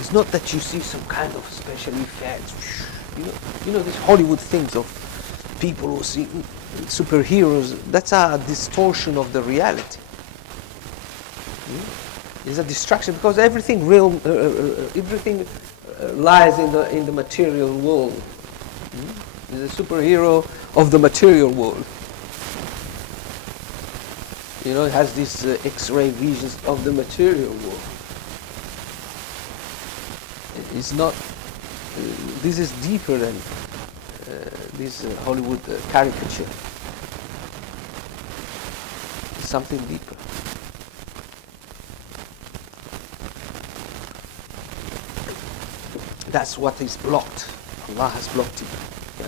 It's not that you see some kind of special effects. You know these Hollywood things of people who see superheroes. That's a distortion of the reality. It's a distraction because everything real, everything lies in the material world. He's a superhero of the material world. You know, it has these X-ray visions of the material world. It's not. This is deeper than this Hollywood caricature. It's something deeper. That's what is blocked. Allah has blocked it.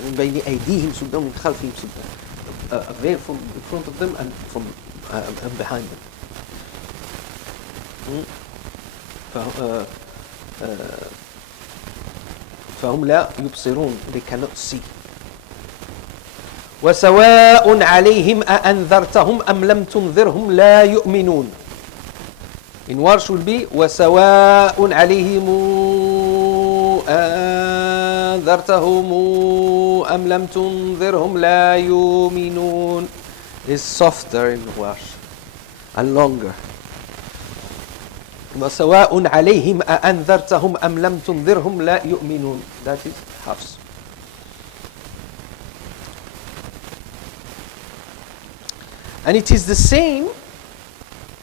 من بين أيديهم سدا ومن خلفهم سدا. A veil from in front of them and from and behind them. فهم لا يبصرون. They cannot see. وسواء عليهم أأنذرتهم أم لم تنذرهم لا يؤمنون. In Warsh will be وسواء عليهم أأنذرتهم أم لم تنذرهم لا يؤمنون. Is softer in Warsh and longer. وسواء عليهم أأنذرتهم أم لم تنذرهم لا يؤمنون. That is Hafs. And it is the same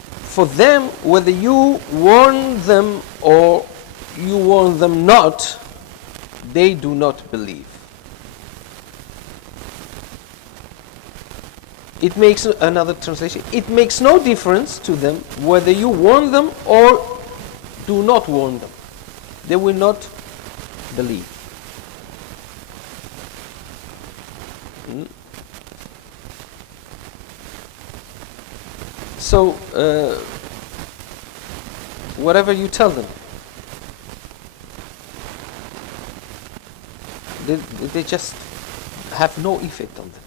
for them whether you warn them or you warn them not, they do not believe. It makes another translation. It makes no difference to them whether you warn them or do not warn them. They will not believe. So, whatever you tell them, they just have no effect on them.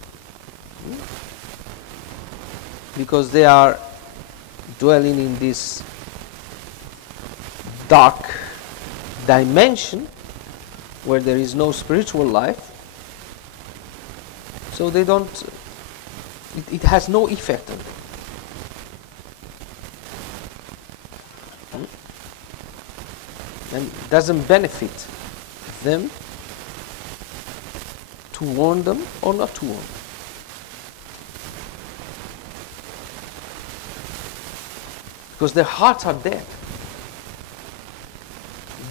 Because they are dwelling in this dark dimension where there is no spiritual life. So they don't, it has no effect on them. And doesn't benefit them to warn them or not to warn them. Because their hearts are dead.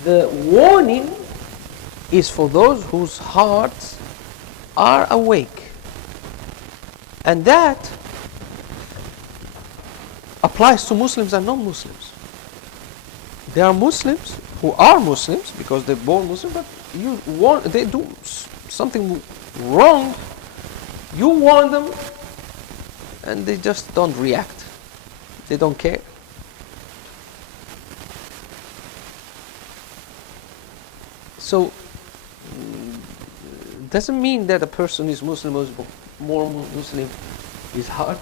The warning is for those whose hearts are awake. And that applies to Muslims and non-Muslims. There are Muslims who are Muslims because they're born Muslim, but they do something wrong, you warn them, and they just don't react. They don't care. So, doesn't mean that a person is Muslim or is more Muslim. His heart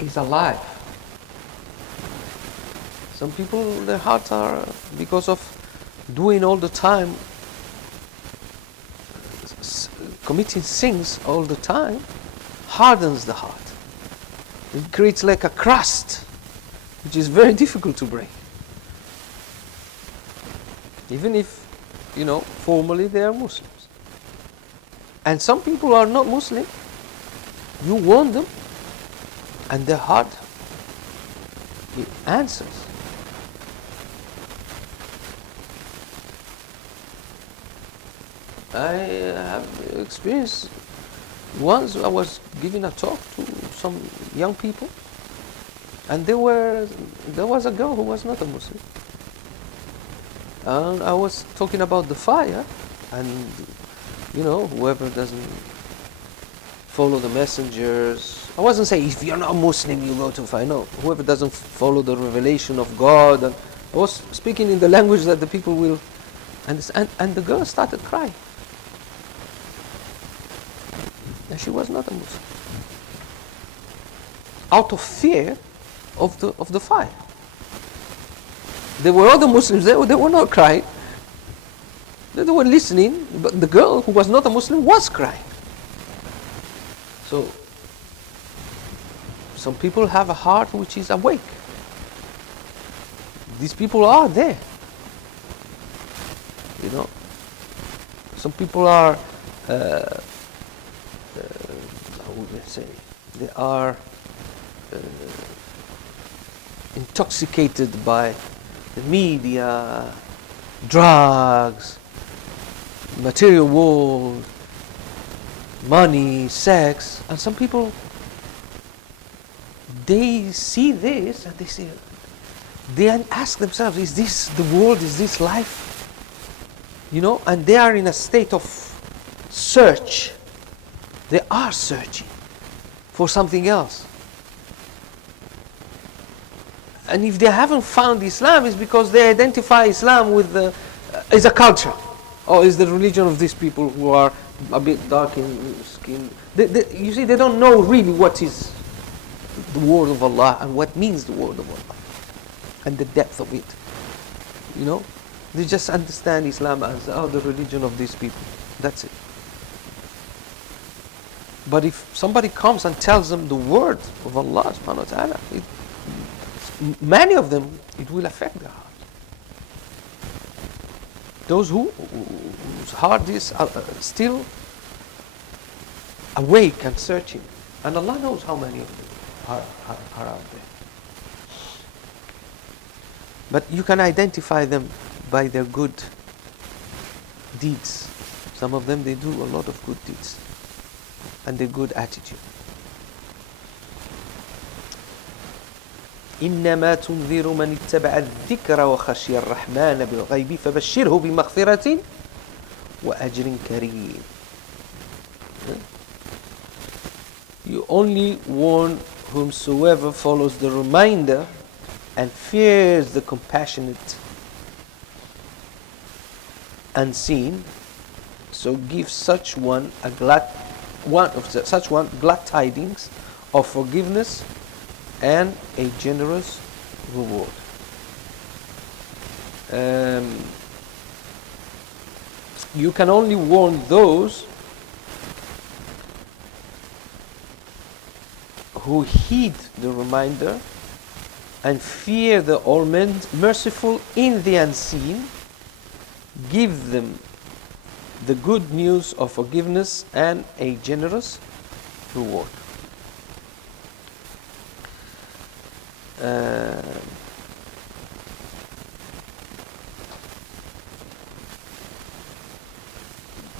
is alive. Some people, their hearts are, because of doing all the time, committing sins all the time, hardens the heart. It creates like a crust, which is very difficult to break. Even if, formally they are Muslims. And some people are not Muslim. You warn them, and their heart, it answers. I have experienced, once I was giving a talk to some young people, and there was a girl who was not a Muslim. And I was talking about the fire, and whoever doesn't follow the messengers, I wasn't saying if you're not a Muslim you go to fire. No, whoever doesn't follow the revelation of God. And I was speaking in the language that the people will understand, and the girl started crying. And she was not a Muslim. Out of fear of the fire. There were other Muslims there, they were not crying. They were listening, but the girl who was not a Muslim was crying. So, some people have a heart which is awake. These people are there. Some people are, how would I say, they are intoxicated by the media, drugs, material world, money, sex, and some people, they see this and they ask themselves, is this the world, is this life? And they are in a state of search. They are searching for something else. And if they haven't found Islam, it's because they identify Islam with as a culture, or is the religion of these people who are a bit dark in skin. You see, they don't know really what is the word of Allah and what means the word of Allah and the depth of it. They just understand Islam as the religion of these people. That's it. But if somebody comes and tells them the word of Allah subhanahu wa ta'ala, many of them, it will affect their heart. Those whose heart is still awake and searching. And Allah knows how many of them are out there. But you can identify them by their good deeds. Some of them, they do a lot of good deeds. And their good attitude. إنما تنذر من اتبع الذكر وخشي الرحمن بالغيب فبشره بمغفرة وأجر كريم. You only warn whomsoever follows the reminder and fears the compassionate unseen, so give such one glad tidings of forgiveness and a generous reward. You can only warn those who heed the reminder and fear the All-Merciful in the unseen. Give them the good news of forgiveness and a generous reward.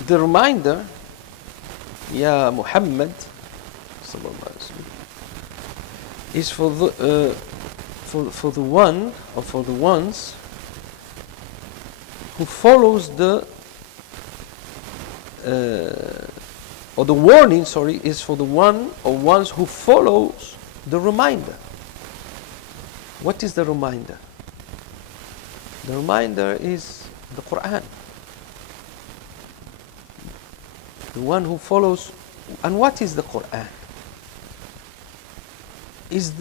the reminder, Ya Muhammad, is for the one or for the ones who follows the or the warning, sorry, is for the one or ones who follows the reminder. What is the reminder? The reminder is the Quran. The one who follows. And what is the Quran? Is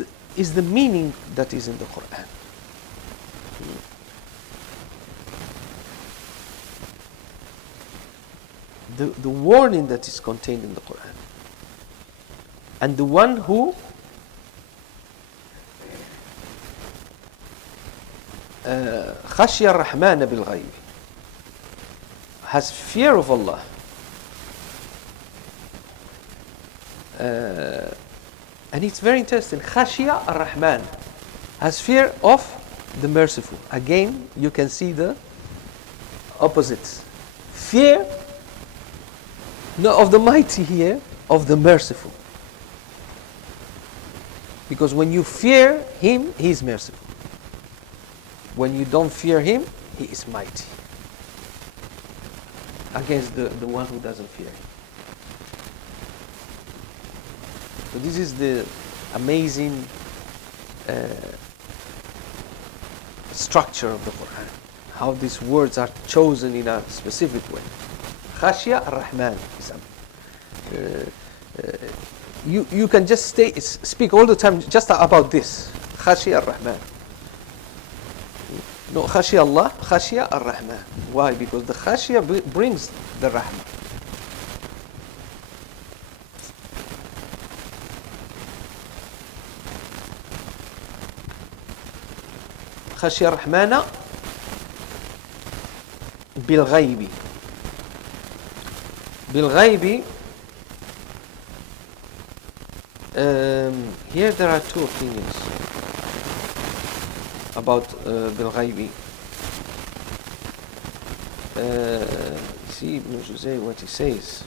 the meaning that is in the Quran. The warning that is contained in the Quran. And the one who خشي الرحمن بالغيب, has fear of Allah, and it's very interesting. خشية الرحمن, has fear of the merciful. Again, you can see the opposites. Fear not of the mighty here, of the merciful. Because when you fear him, he is merciful. When you don't fear him, he is mighty. Against the one who doesn't fear him. So this is the amazing structure of the Quran. How these words are chosen in a specific way. Khashya ar-Rahman. You can just speak all the time just about this. Khashya ar-Rahman. No, khashya Allah, khashya ar-Rahman. Why? Because the khashya brings the rahmah. خشي الرحمن بالغيب. بالغيب, here there are two opinions about بالغيب. See Ibn Juzay what he says.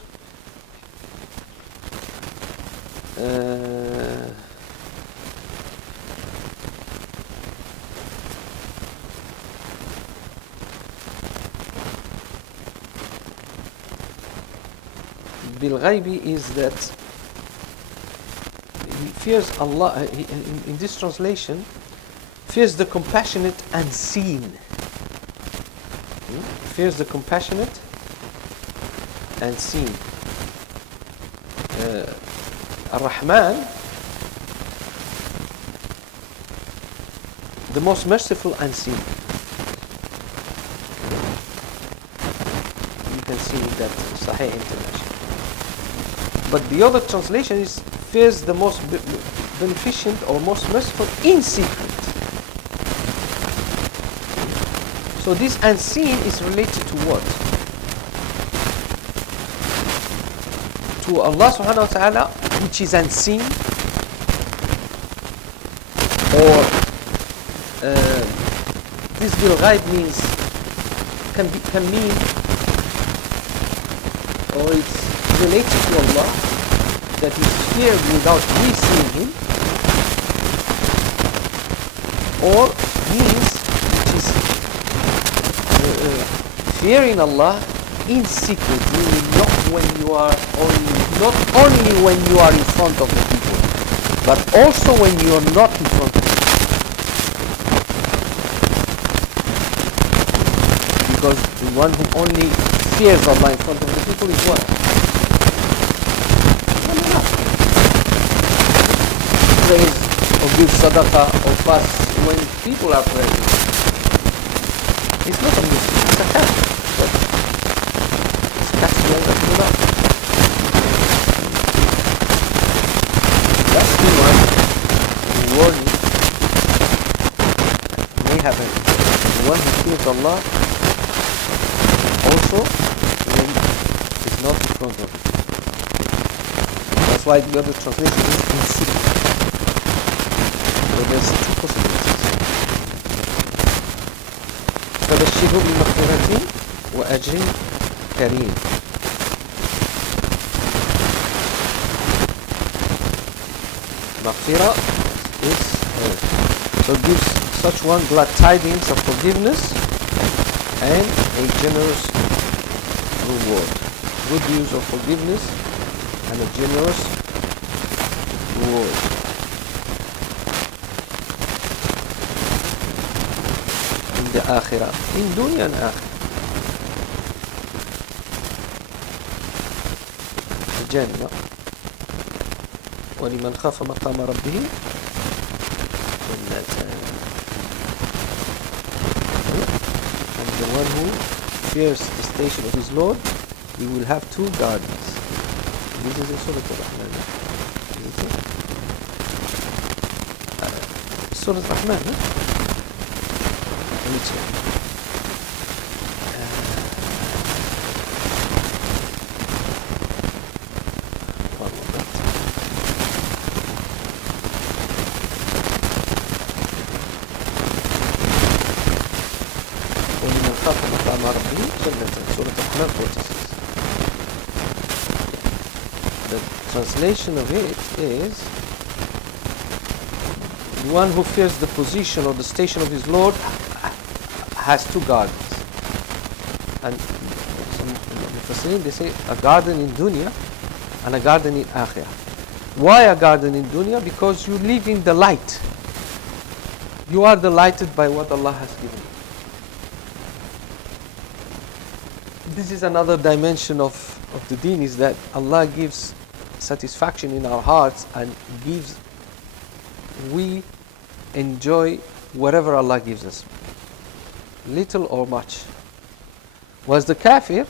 بالغيب is that he fears Allah, in this translation, fears the compassionate unseen. Fears the compassionate and seen. Ar-Rahman, the most merciful unseen. You can see that Sahih International. But the other translation is fears the most beneficent or most merciful in secret. So this unseen is related to what? To Allah subhanahu wa ta'ala, which is unseen, or this bil ghaib means can mean, or it's related to Allah, that is feared without we seeing him, or means which is fearing Allah in secret, meaning not only when you are in front of the people, but also when you are not in front of them. Because the one who only fears Allah in front of the people is what? Praise or give sadaqah or fast when people are praying. It's not a Muslim, it's a kafir. But it's casting all that up. That's the one warning may happen. The one who fears Allah also when it's not in front of him. That's why the other translation is in secret. So there's two possibilities. فبشره بمغفرة وأجر كريم. Maghfirah is so it gives such one glad tidings of forgiveness and a generous reward. Good news of forgiveness and a generous reward. In the akhirah, in dunya and akhirah. الجنة ولمن خاف مقام ربه جنتان. And the one who fears the station of his Lord, he will have two gardens. This is in Surah Al-Rahman. Surah Al-Rahman. Let me check. The translation of it is the one who fears the position or the station of his Lord has two gardens. And some Mufassirin, they say a garden in dunya and a garden in akhirah. Why a garden in dunya? Because you live in the light. You are delighted by what Allah has given you. This is another dimension of the deen, is that Allah gives satisfaction in our hearts and we enjoy whatever Allah gives us, little or much. Whereas the kafir,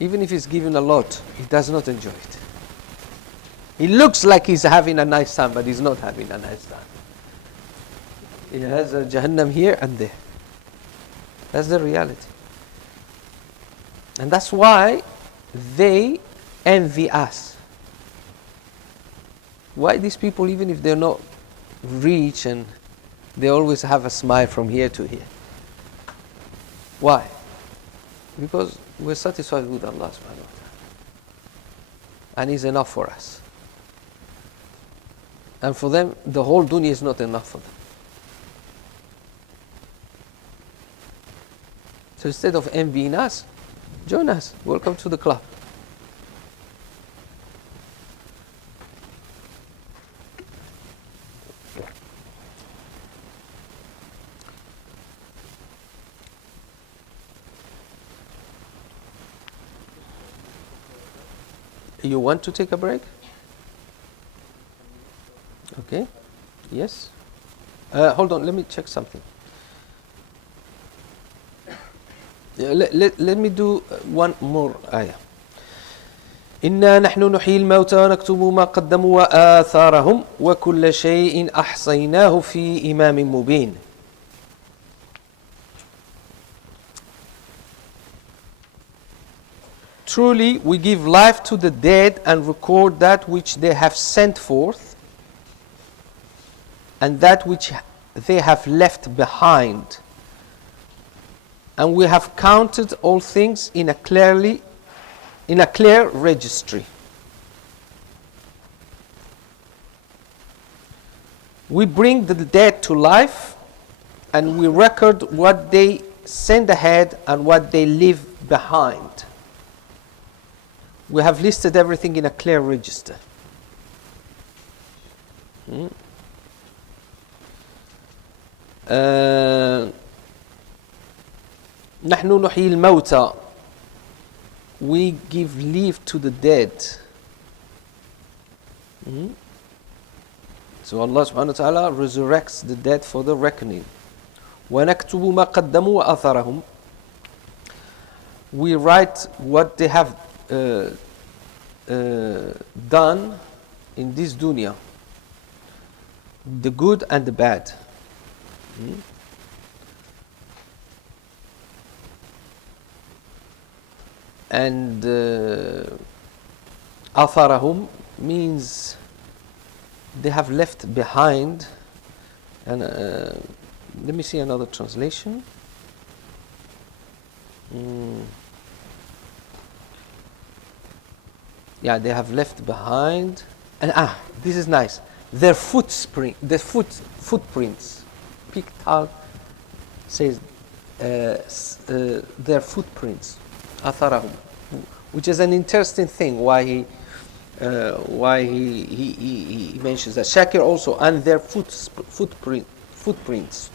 even if he's given a lot, he does not enjoy it. He looks like he's having a nice time, but he's not having a nice time. He has a Jahannam here and there. That's the reality. And that's why they envy us. Why these people, even if they're not rich and they always have a smile from here to here? Why? Because we're satisfied with Allah subhanahu wa ta'ala. And He's enough for us. And for them, the whole dunya is not enough for them. So instead of envying us, join us. Welcome to the club. You want to take a break? Okay. Yes. Hold on. Let me check something. Let me do one more ayah. إنا نحن نحيي الموتى ونكتب ما قدموا وآثارهم وكل شيء أحصيناه في إمام مبين. Truly, we give life to the dead and record that which they have sent forth and that which they have left behind. And we have counted all things in a clear registry. We bring the dead to life and we record what they send ahead and what they leave behind. We have listed everything in a clear register. نحن نحيي الموتى. We give leave to the dead. So Allah subhanahu wa ta'ala resurrects the dead for the reckoning. وَنَكْتُبُ مَا قَدَّمُوا وَأَثَرَهُمْ. We write what they have done in this dunya, the good and the bad. And atharahum means they have left behind. And let me see another translation. Yeah, they have left behind And this is nice. Their footprints. Pictal says their footprints. Atharahum, which is an interesting thing. Why he mentions that. Shakir also, and their footprints.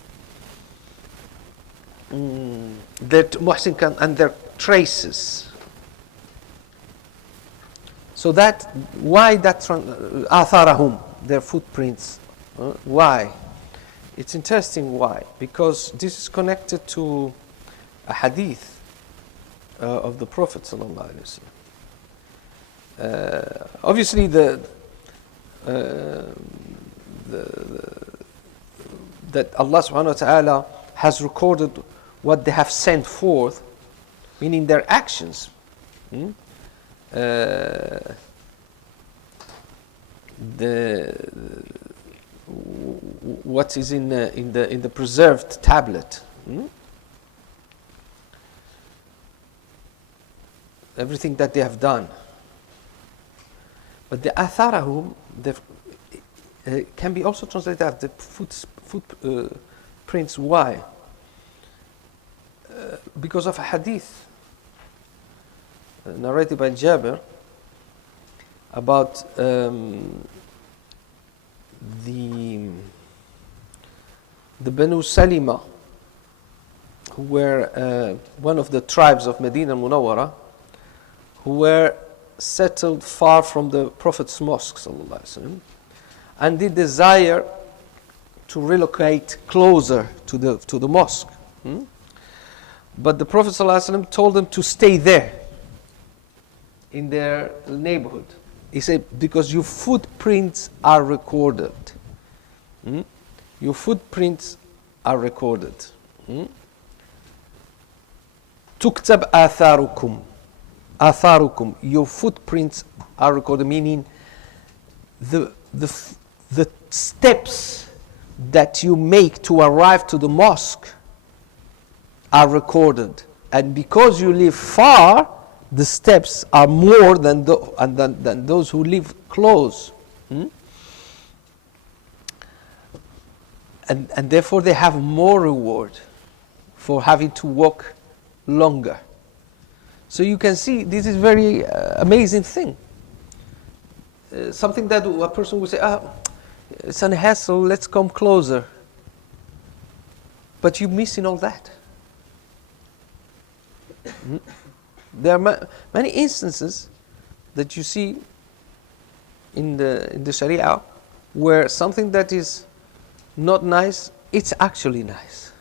Muhsin can, and their traces. So that, why that atharahum, their footprints? Why? It's interesting why. Because this is connected to a hadith of the Prophet sallallahu alaihi wasallam. Obviously, that Allah subhanahu wa ta'ala has recorded what they have sent forth, meaning their actions. What is in the preserved tablet. Everything that they have done. But the atharahum can be also translated as the footprints. Why? Because of a hadith narrated by Jabir about the Banu Salima, who were one of the tribes of Medina Munawwara, who were settled far from the Prophet's mosque sallallahu alaihi wasallam, and they desire to relocate closer to the mosque. But the Prophet sallallahu alaihi wasallam told them to stay there in their neighborhood. He said, because your footprints are recorded. Your footprints are recorded. Tuktab atharukum. Atharukum. Your footprints are recorded, meaning the steps that you make to arrive to the mosque are recorded. And because you live far, the steps are more than those who live close. And therefore they have more reward for having to walk longer. So you can see this is very amazing thing. Something that a person would say, it's a hassle, let's come closer. But you're missing all that. There are many instances that you see in the Sharia where something that is not nice, it's actually nice.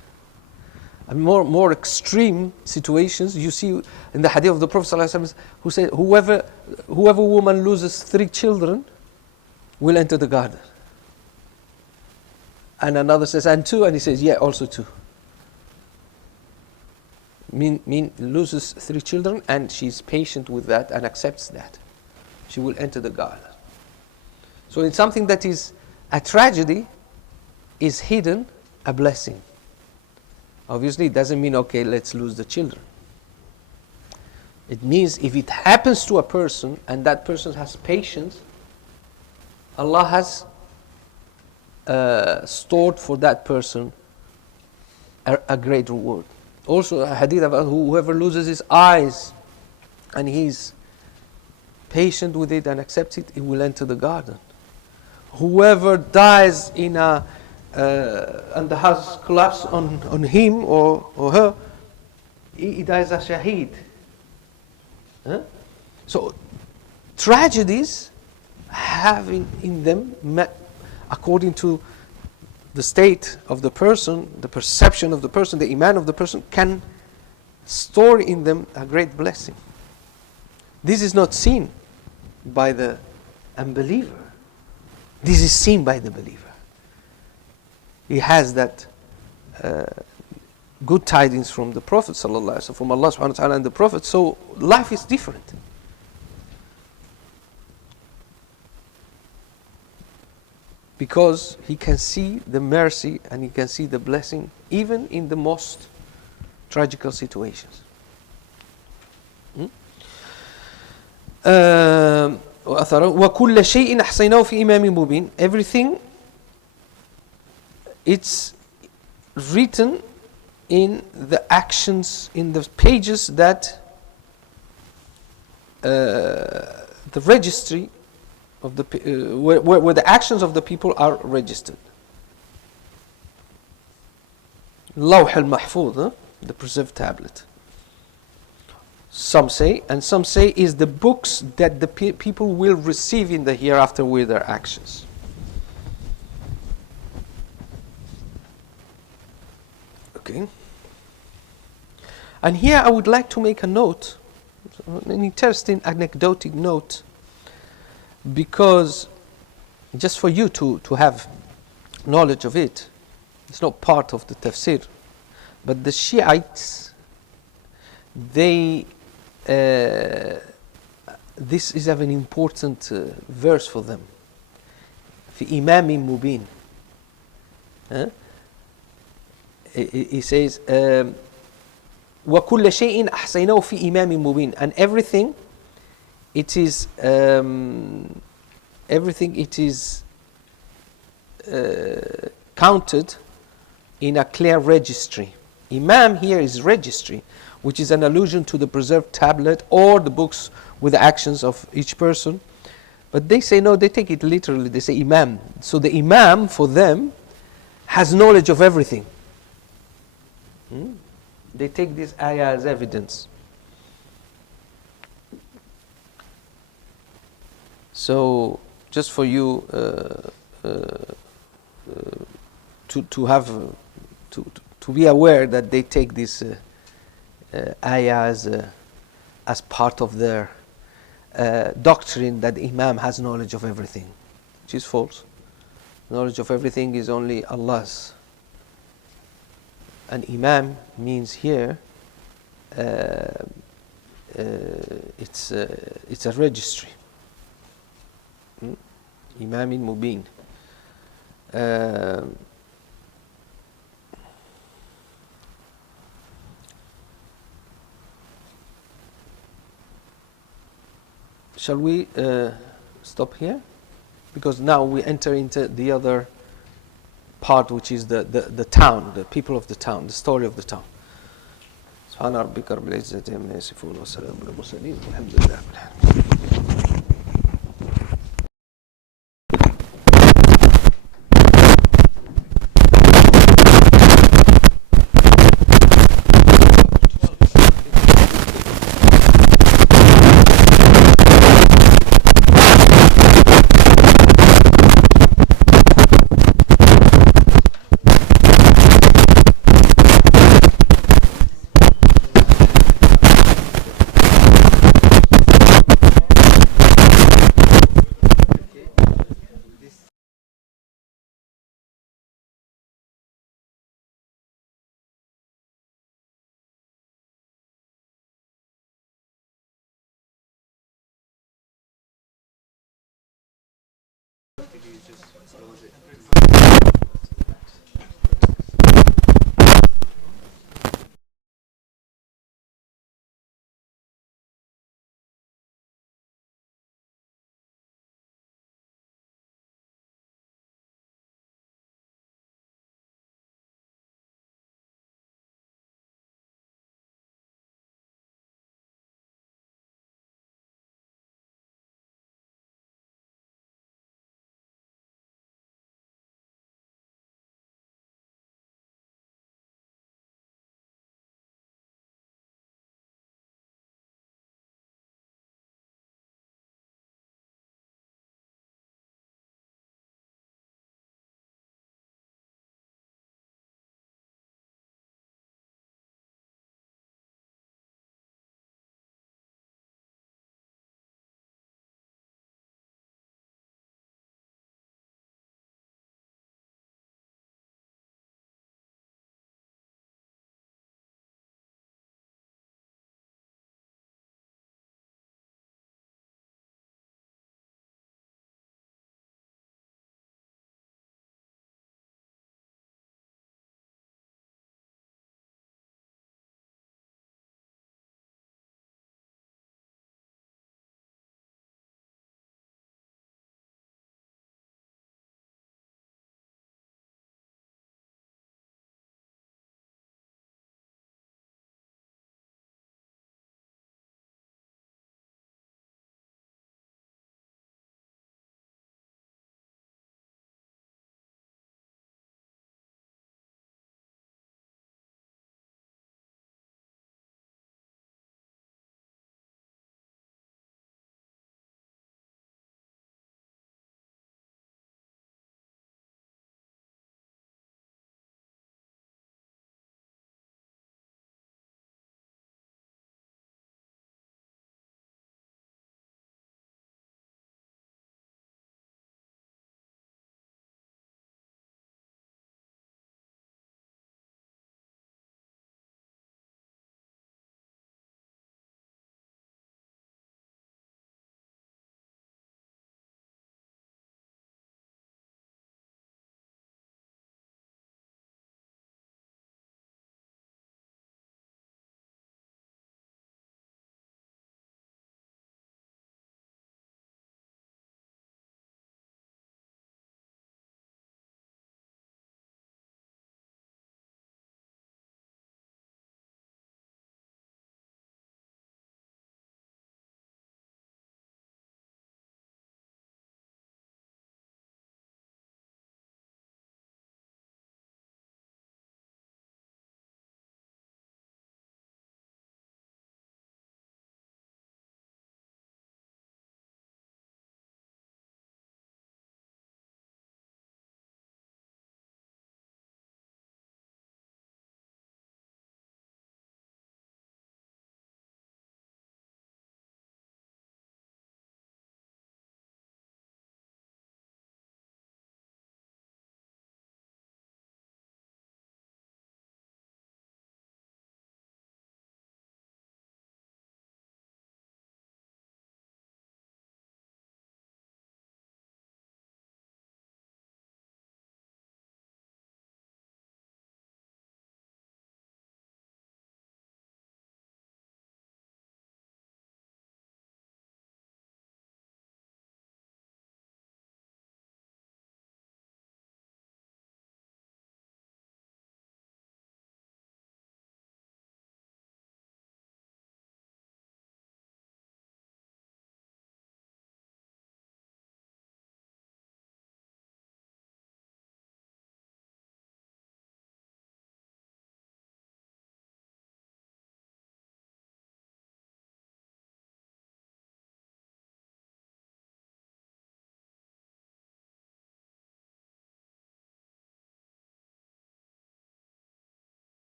And more extreme situations you see in the hadith of the Prophet ﷺ, who said, whoever woman loses 3 children will enter the garden. And another says, and 2, and he says, yeah, also 2. Mean loses 3 children, and she's patient with that and accepts that. She will enter the garden. So in something that is a tragedy, is hidden a blessing. Obviously, it doesn't mean, okay, let's lose the children. It means if it happens to a person and that person has patience, Allah has stored for that person a great reward. Also, a hadith about whoever loses his eyes and he's patient with it and accepts it, he will enter the garden. Whoever dies in and the house collapses on him or her, he dies as shaheed. So, tragedies have in them, according to the state of the person, the perception of the person, the iman of the person, can store in them a great blessing. This is not seen by the unbeliever. This is seen by the believer. He has that good tidings from the Prophet sallallahu alaihi wasallam, from Allah subhanahu wa ta'ala and the Prophet. So life is different. Because he can see the mercy and he can see the blessing even in the most tragical situations. وأثره وكل شيء أحصيناه في إمام مبين. Everything, it's written in the actions, in the pages that the registry of the where the actions of the people are registered. Lawh al-Mahfuz, the preserved tablet. Some say, and some say is the books that the people will receive in the hereafter with their actions. Okay. And here I would like to make a note, an interesting anecdotic note, because just for you to have knowledge of it. It's not part of the tafsir, but the Shiites, they this is an important verse for them. في إمام مبين. He says وكل شيء أحصيناه في إمام مبين, and everything it is counted in a clear registry. Imam here is registry, which is an allusion to the preserved tablet or the books with the actions of each person. But they say no, they take it literally. They say Imam. So the Imam for them has knowledge of everything. They take this ayah as evidence. So just for you to have to be aware that they take this ayah as part of their doctrine that Imam has knowledge of everything, which is false. Knowledge of everything is only Allah's. And Imam means here it's a registry. Imam Mubin. Shall we stop here? Because now we enter into the other part, which is the town, the people of the town, the story of the town. سبحان ربك رب العزة عما يصفون وسلام على المرسلين والحمد لله رب العالمين.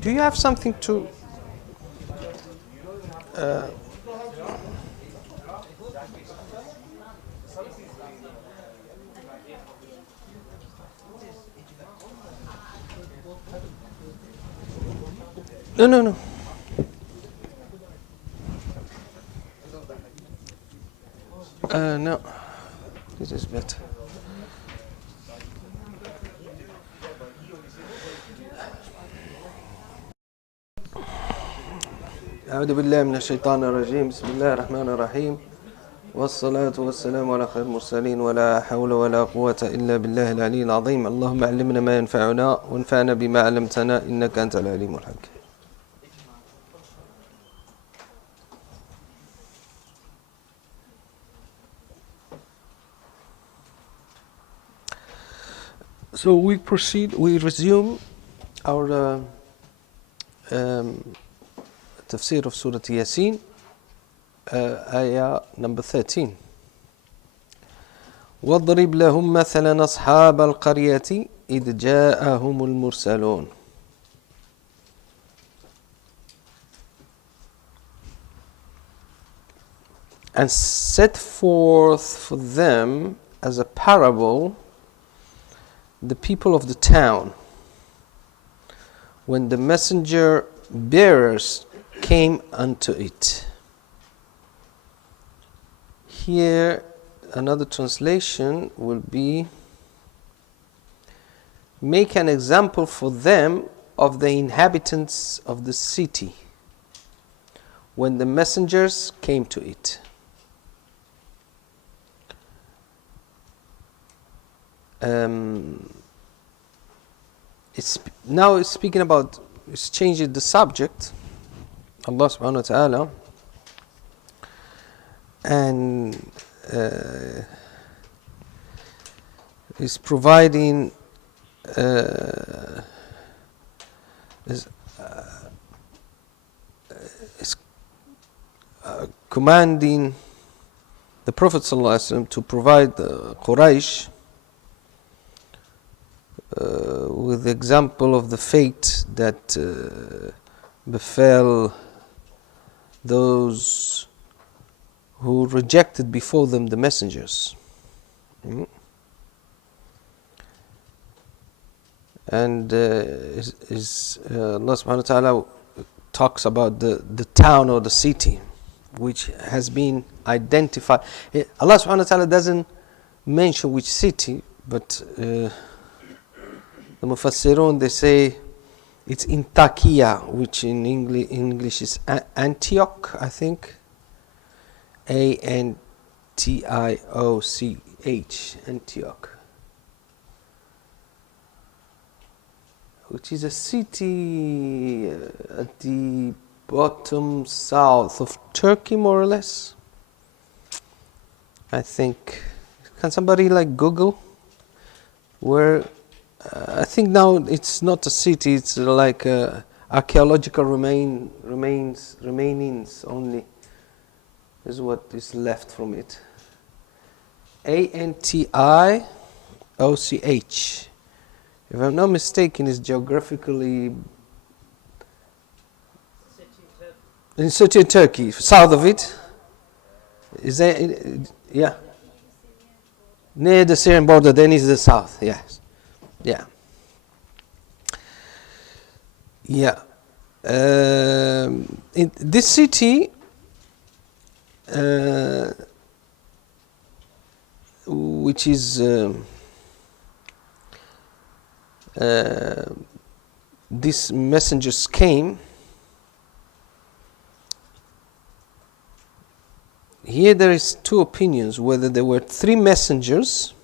Do you have something to? No, no, no. No. This is better. أعوذ بالله من الشيطان الرجيم بسم الله الرحمن الرحيم والصلاة والسلام على خير المرسلين ولا حول ولا قوة إلا بالله العلي العظيم اللهم علمنا ما ينفعنا وانفعنا بما علمتنا إنك أنت العليم الحكيم. So we resume our tafsir of Surah Yasin, ayah number 13. واضرب لهم مثلا أصحاب القرية إذ جاءهم المرسلون. And set forth for them as a parable the people of the town when the messenger bearers came unto it. Here another translation will be, make an example for them of the inhabitants of the city when the messengers came to it. It's speaking about, it's changing the subject, Allah subhanahu wa ta'ala, and is providing is commanding the Prophet sallallahu alaihi wasallam to provide the Quraysh with the example of the fate that befell those who rejected before them the messengers. And Allah subhanahu wa ta'ala talks about the town or the city which has been identified. Allah subhanahu wa ta'ala doesn't mention which city, but the Mufassirun, they say it's in Takiya, which in English is Antioch, I think. Antioch, Antioch, which is a city at the bottom south of Turkey, more or less. I think. Can somebody Google where? I think now it's not a city; it's like archaeological remainings only. Is what is left from it. Antioch. If I'm not mistaken, is geographically in city Turkey, south of it. Is there? Yeah. Near the Syrian border, then is the south. Yes. Yeah. Yeah. In this city, which is these messengers came. Here there is two opinions, whether there were three messengers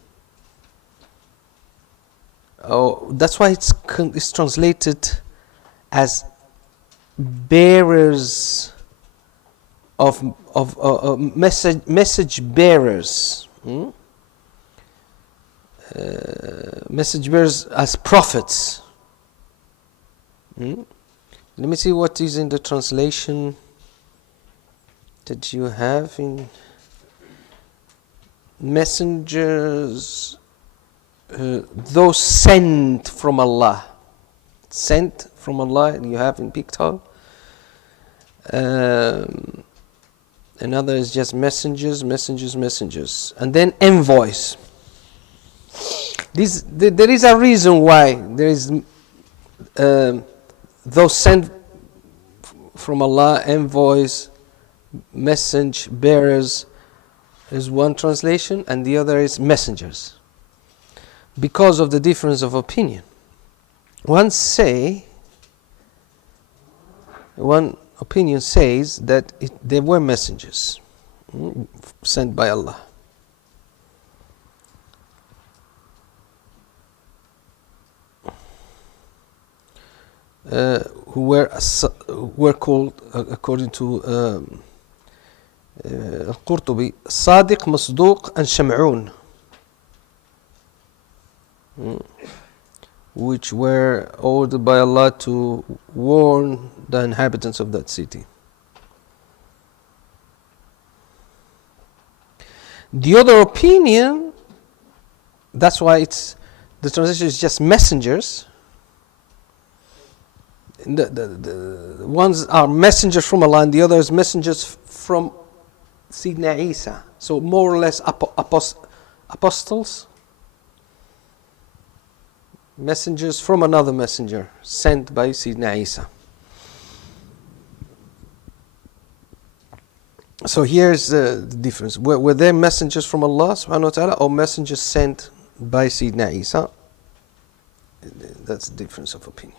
Oh, that's why it's translated as bearers of message bearers. Message bearers as prophets. Let me see what is in the translation that you have in messengers. Those sent from Allah. Sent from Allah, you have in Pictal. Another is just messengers. And then envoys. There is a reason why there is those sent from Allah, envoys, message bearers is one translation, and the other is messengers. Because of the difference of opinion. One opinion says that they were messengers sent by Allah. Who were called, according to Al-Qurtubi, Sadiq, Masduq, and Sham'un, which were ordered by Allah to warn the inhabitants of that city. The other opinion, that's why the translation is just messengers. The ones are messengers from Allah, and the others messengers from Sayyidina Isa. So more or less apostles, messengers from another messenger sent by Sayyidina Isa. So here's the difference. Were they messengers from Allah subhanahu wa ta'ala or messengers sent by Sayyidina Isa? That's the difference of opinion.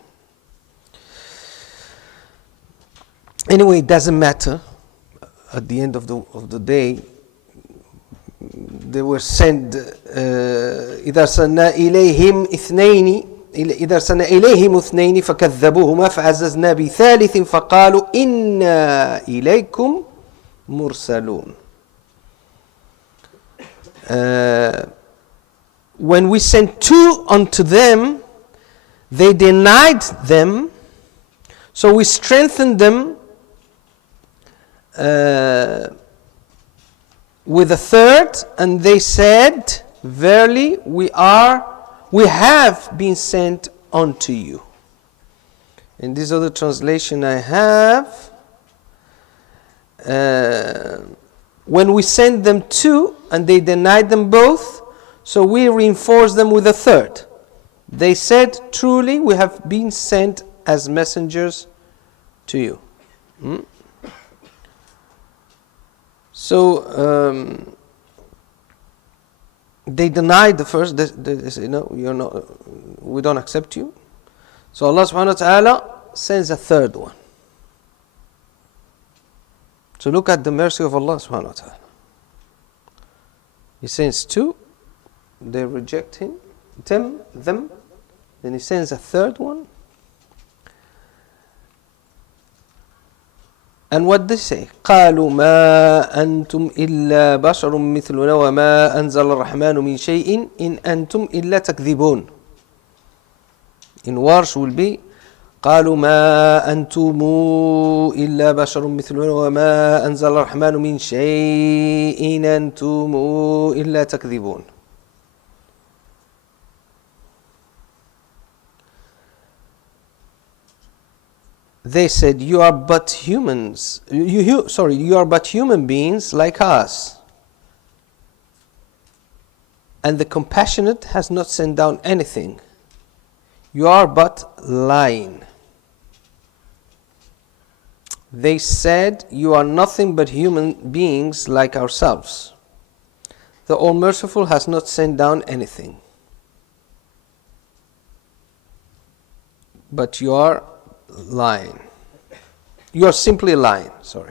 Anyway, it doesn't matter. At the end of the day, they were sent. إذا أرسلنا إليهم اثنين فكذبوهما فعززنا بثالث فقالوا إنا إليكم مرسلون. When we sent two unto them, they denied them, so we strengthened them with a third, and they said, verily we have been sent unto you. In this other translation I have, when we sent them two and they denied them both, so we reinforced them with a third. They said, truly we have been sent as messengers to you. So they denied the first. They say, no, you're not. We don't accept you. So Allah subhanahu wa ta'ala sends a third one. So look at the mercy of Allah subhanahu wa ta'ala. He sends two, they reject them, then He sends a third one. And what they say? قالوا ما أنتم إلا بشر مثلنا وما أنزل الرحمن من شيء إن أنتم إلا تكذبون. In Warsh will be قالوا ما أنتم إلا بشر مثلنا وما أنزل الرحمن من شيء إن أنتم إلا تكذبون. They said, you are but humans. You are but human beings like us. And the Compassionate has not sent down anything. You are but lying. They said, you are nothing but human beings like ourselves. The All-Merciful has not sent down anything. But you are lying. You are simply lying. Sorry.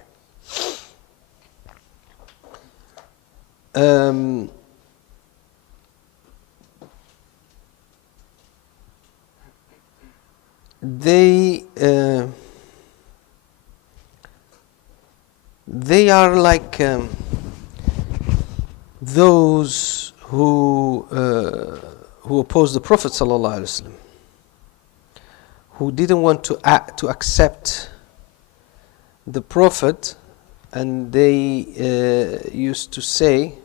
they are like those who opposed the Prophet sallallahu alaihi wasallam, who didn't want to accept the Prophet, and they used to say,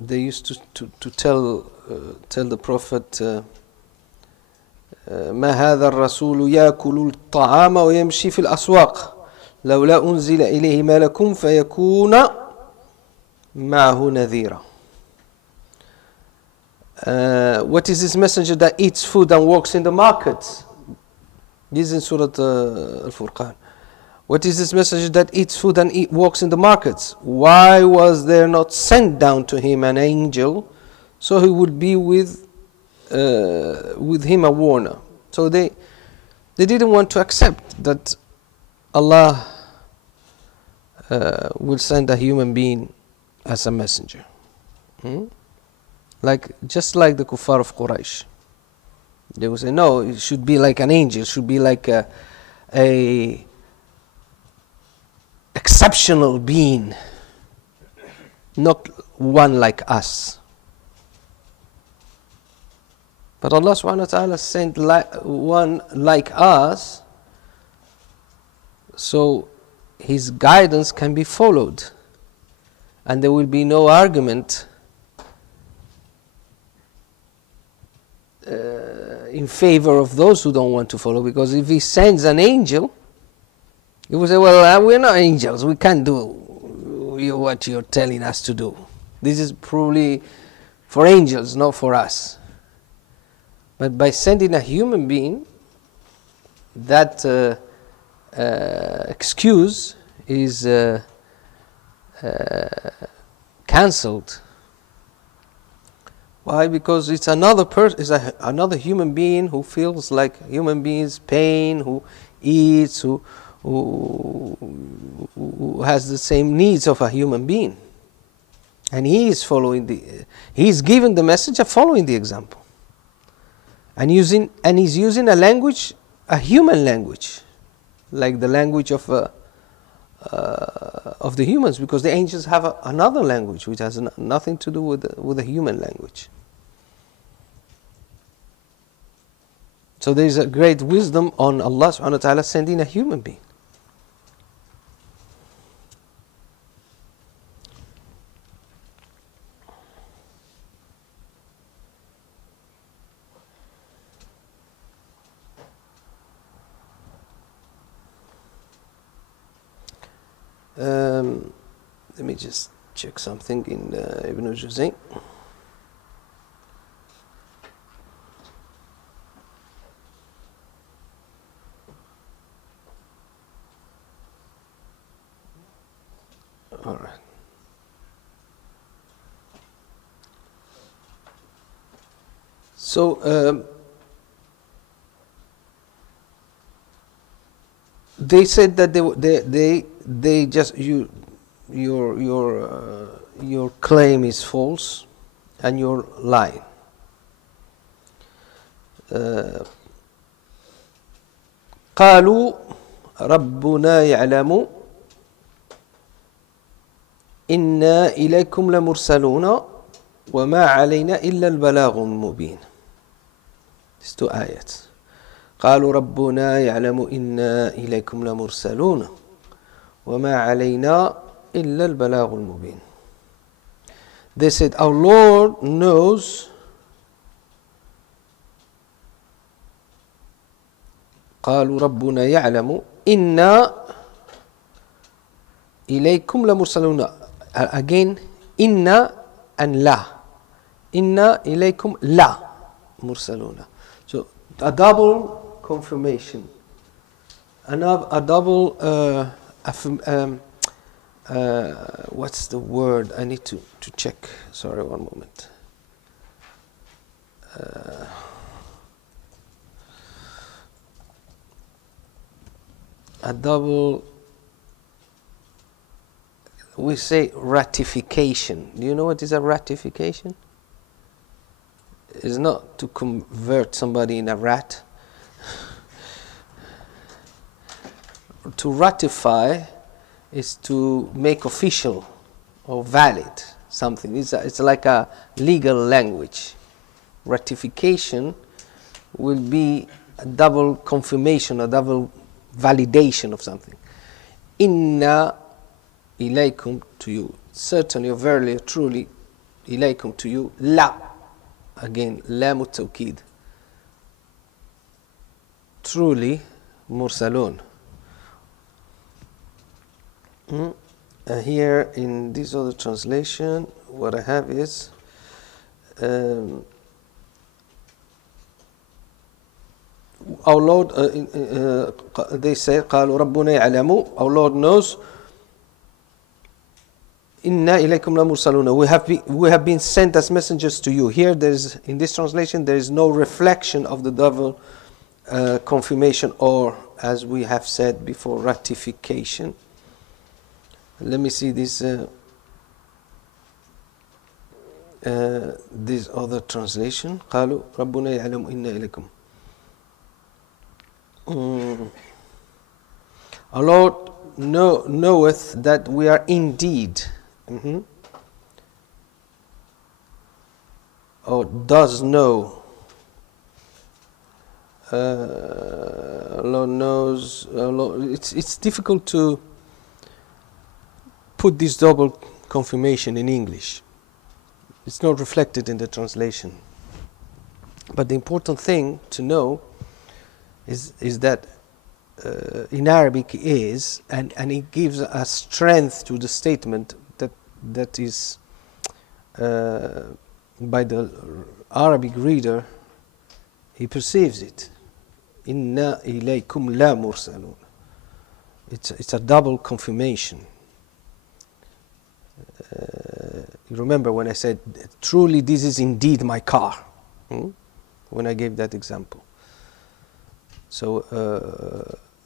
they used to tell the Prophet, ما هذا الرسول يأكل الطعام ويمشي في الأسواق لولا أنزل إليه ملك فيكون معه نذيرا. What is this messenger that eats food and walks in the markets? This is in Surah Al-Furqan. What is this messenger that eats food and walks in the markets? Why was there not sent down to him an angel, so he would be with him a warner? So they didn't want to accept that Allah will send a human being as a messenger. Just like the kuffar of Quraysh. They would say, no, it should be like an angel, it should be like a exceptional being, not one like us. But Allah subhanahu wa ta'ala sent one like us, so His guidance can be followed, and there will be no argument in favor of those who don't want to follow, because if He sends an angel, He will say, well, we're not angels, we can't do what you're telling us to do. This is probably for angels, not for us. But by sending a human being, that excuse is cancelled. Why? Because it's another person, it's another human being who feels like human beings, pain, who eats, who has the same needs of a human being, and he is giving the message of following the example, and he's using a language, a human language, like the language of the humans, because the angels have another language which has nothing to do with the human language. So there is a great wisdom on Allah subhanahu wa ta'ala sending a human being. Let me just check something in Ibn al-Juzay. All right. So they said that they just your claim is false and you're lying. قالوا ربنا يعلم إنا إليكم لمرسلون وما علينا إلا البلاغ المبين. These two ayats. قالوا ربنا يعلم إنا إليكم لمرسلون وما علينا إلا البلاغ المبين. They said, our Lord knows. قالوا ربنا يعلم إنا إليكم لمرسلون. Again, إنا and لا. إنا إليكم لا مرسلون. So a double confirmation, a double what's the word? I need to check. Sorry, one moment. A double, we say ratification. Do you know what is a ratification? is not to convert somebody in a rat. To ratify is to make official or valid something. It's like a legal language. Ratification will be a double confirmation, a double validation of something. Inna ilaykum, to you. Certainly or verily or truly, ilaykum, to you. La. Again, lam at-tawkid. Truly, mursalun. Here in this other translation, what I have is our Lord, they say, قالوا ربنا يعلم, our Lord knows, إنا إليكم لمرسلون, we have been sent as messengers to you. Here, in this translation, there is no reflection of the double confirmation, or, as we have said before, ratification. Let me see this other translation. قالوا ربنا يعلم إنا إليكم. Our Lord knoweth that we are indeed, or does know. Allah knows. It's difficult to put this double confirmation in English. It's not reflected in the translation. But the important thing to know is that in Arabic is, and it gives a strength to the statement that is by the Arabic reader, he perceives it. Inna ilaykum la mursalun. It's a double confirmation. You remember when I said, truly this is indeed my car, when I gave that example. So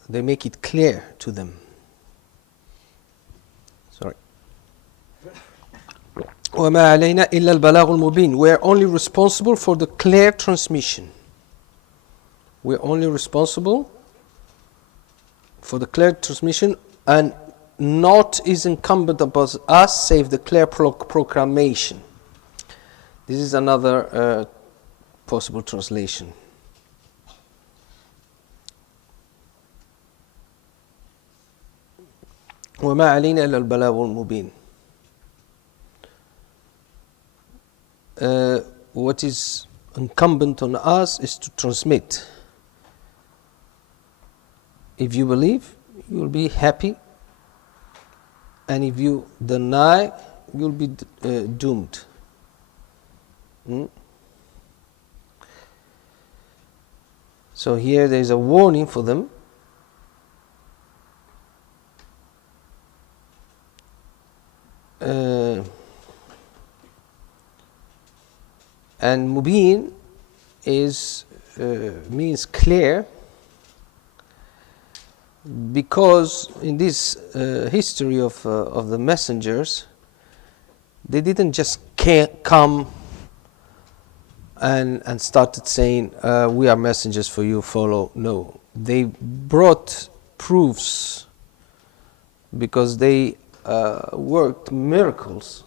they make it clear to them. Sorry. وَمَا عَلَيْنَا إِلَّا الْبَلَاغُ الْمُبِينُ. We are only responsible for the clear transmission. We are only responsible for the clear transmission, and not is incumbent upon us save the clear proclamation. This is another possible translation. وما علينا إلا البلاغ المبين. What is incumbent on us is to transmit. If you believe, you will be happy, and if you deny, you will be doomed. So here there is a warning for them. And mubin is means clear, because in this history of the messengers, they didn't just come and started saying, we are messengers for you, follow. No, they brought proofs, because they worked miracles.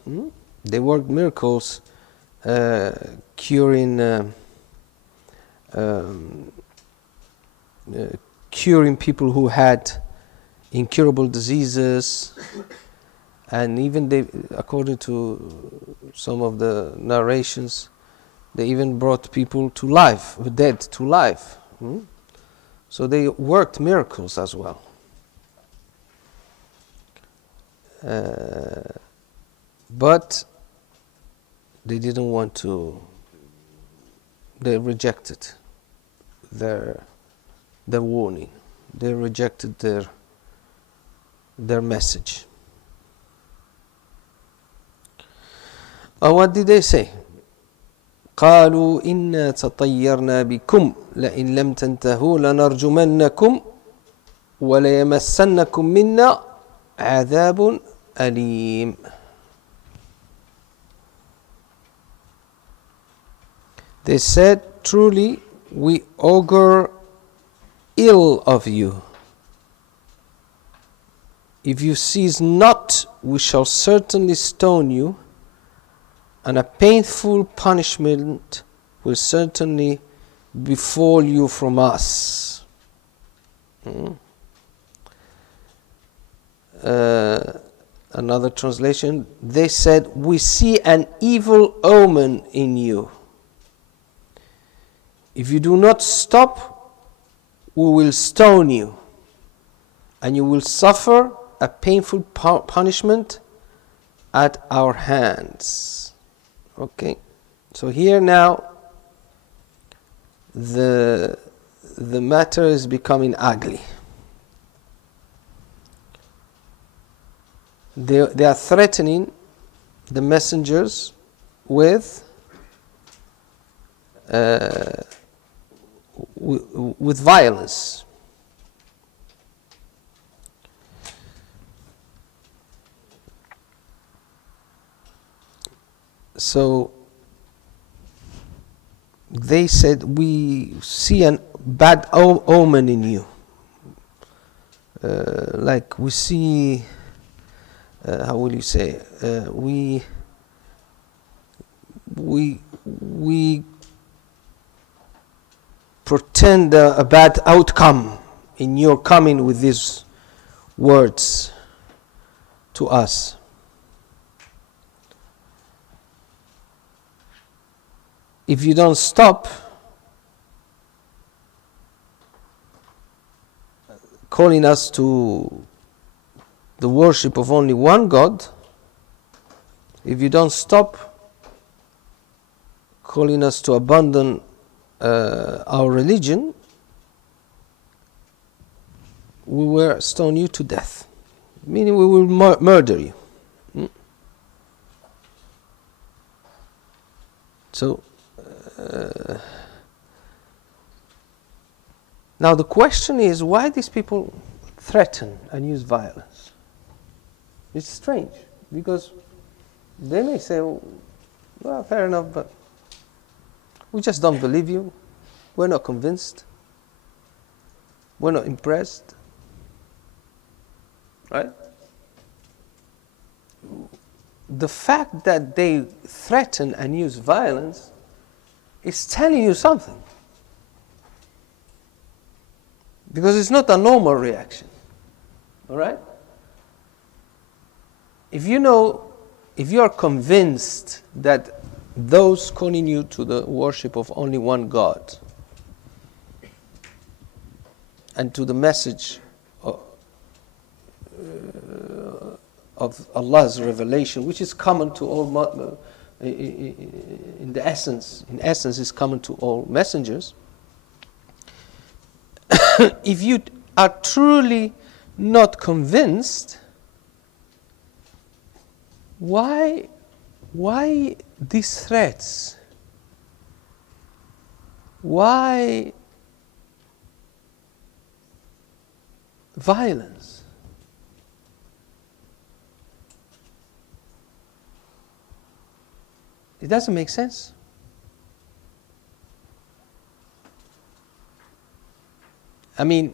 They worked miracles, curing people who had incurable diseases, and even they, according to some of the narrations, they even brought people to life, dead to life. So they worked miracles as well. But they didn't want to. They rejected their warning. They rejected their message. What did they say? قالوا إنا تطيرنا بكم لئن لم تنتهوا لنرجمنكم وليمسنكم منا عذاب أليم. They said, truly, we augur ill of you. If you cease not, we shall certainly stone you, and a painful punishment will certainly befall you from us. Another translation, they said, we see an evil omen in you. If you do not stop, we will stone you, and you will suffer a painful punishment at our hands. Okay, so here now the matter is becoming ugly. They are threatening the messengers with violence. So they said, we see a bad omen in you. Like we see, how will you say, we pretend a bad outcome in your coming with these words to us. If you don't stop calling us to the worship of only one God, if you don't stop calling us to abandon our religion, we will stone you to death, meaning we will murder you. So now the question is, why these people threaten and use violence? It's strange, because they may say, well, fair enough, but we just don't believe you. We're not convinced. We're not impressed. Right? The fact that they threaten and use violence is telling you something. Because it's not a normal reaction. All right? If you are convinced that those calling you to the worship of only one God and to the message of Allah's revelation, which is common to all, in essence is common to all messengers, if you are truly not convinced, why these threats? Why violence? It doesn't make sense. I mean,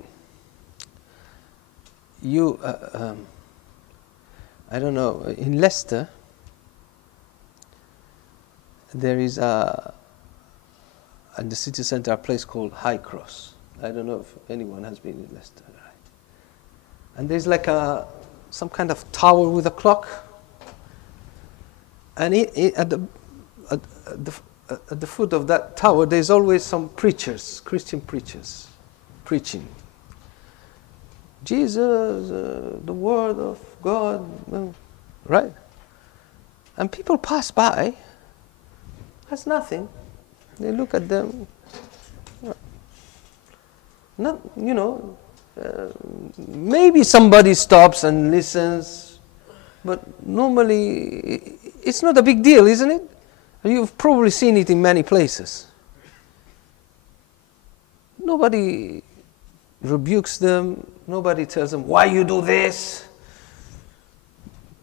I don't know, in Leicester, there is at the city centre a place called High Cross. I don't know if anyone has been in Leicester. Right? And there's like some kind of tower with a clock. And at the foot of that tower, there's always some preachers, Christian preachers, preaching. Jesus, the Word of God, right? And people pass by. That's nothing. They look at them. Not, maybe somebody stops and listens, but normally it's not a big deal, isn't it? You've probably seen it in many places. Nobody rebukes them. Nobody tells them, why you do this?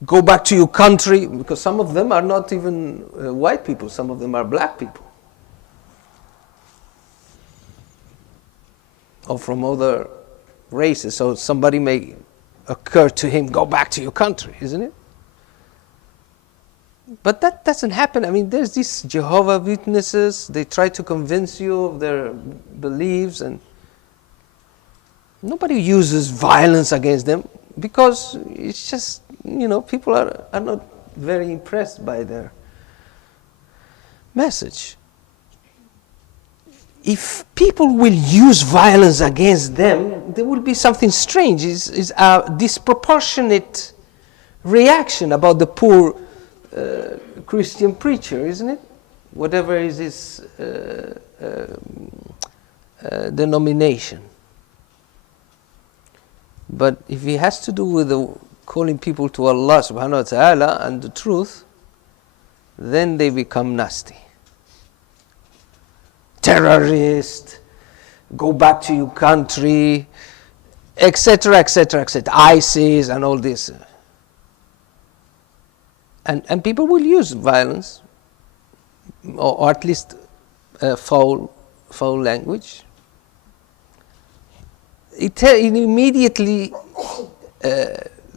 Go back to your country. Because some of them are not even white people. Some of them are black people. or from other races. So somebody may occur to him, go back to your country, isn't it? But that doesn't happen. I mean, there's these Jehovah Witnesses, they try to convince you of their beliefs, and nobody uses violence against them because it's just, people are not very impressed by their message. If people will use violence against them, there will be something strange. It's a disproportionate reaction about the poor Christian preacher, isn't it? Whatever is his denomination. But if he has to do with calling people to Allah subhanahu wa ta'ala and the truth, then they become nasty. Terrorist, go back to your country, etc., etc., etc., ISIS and all this. And people will use violence, or at least foul language. It immediately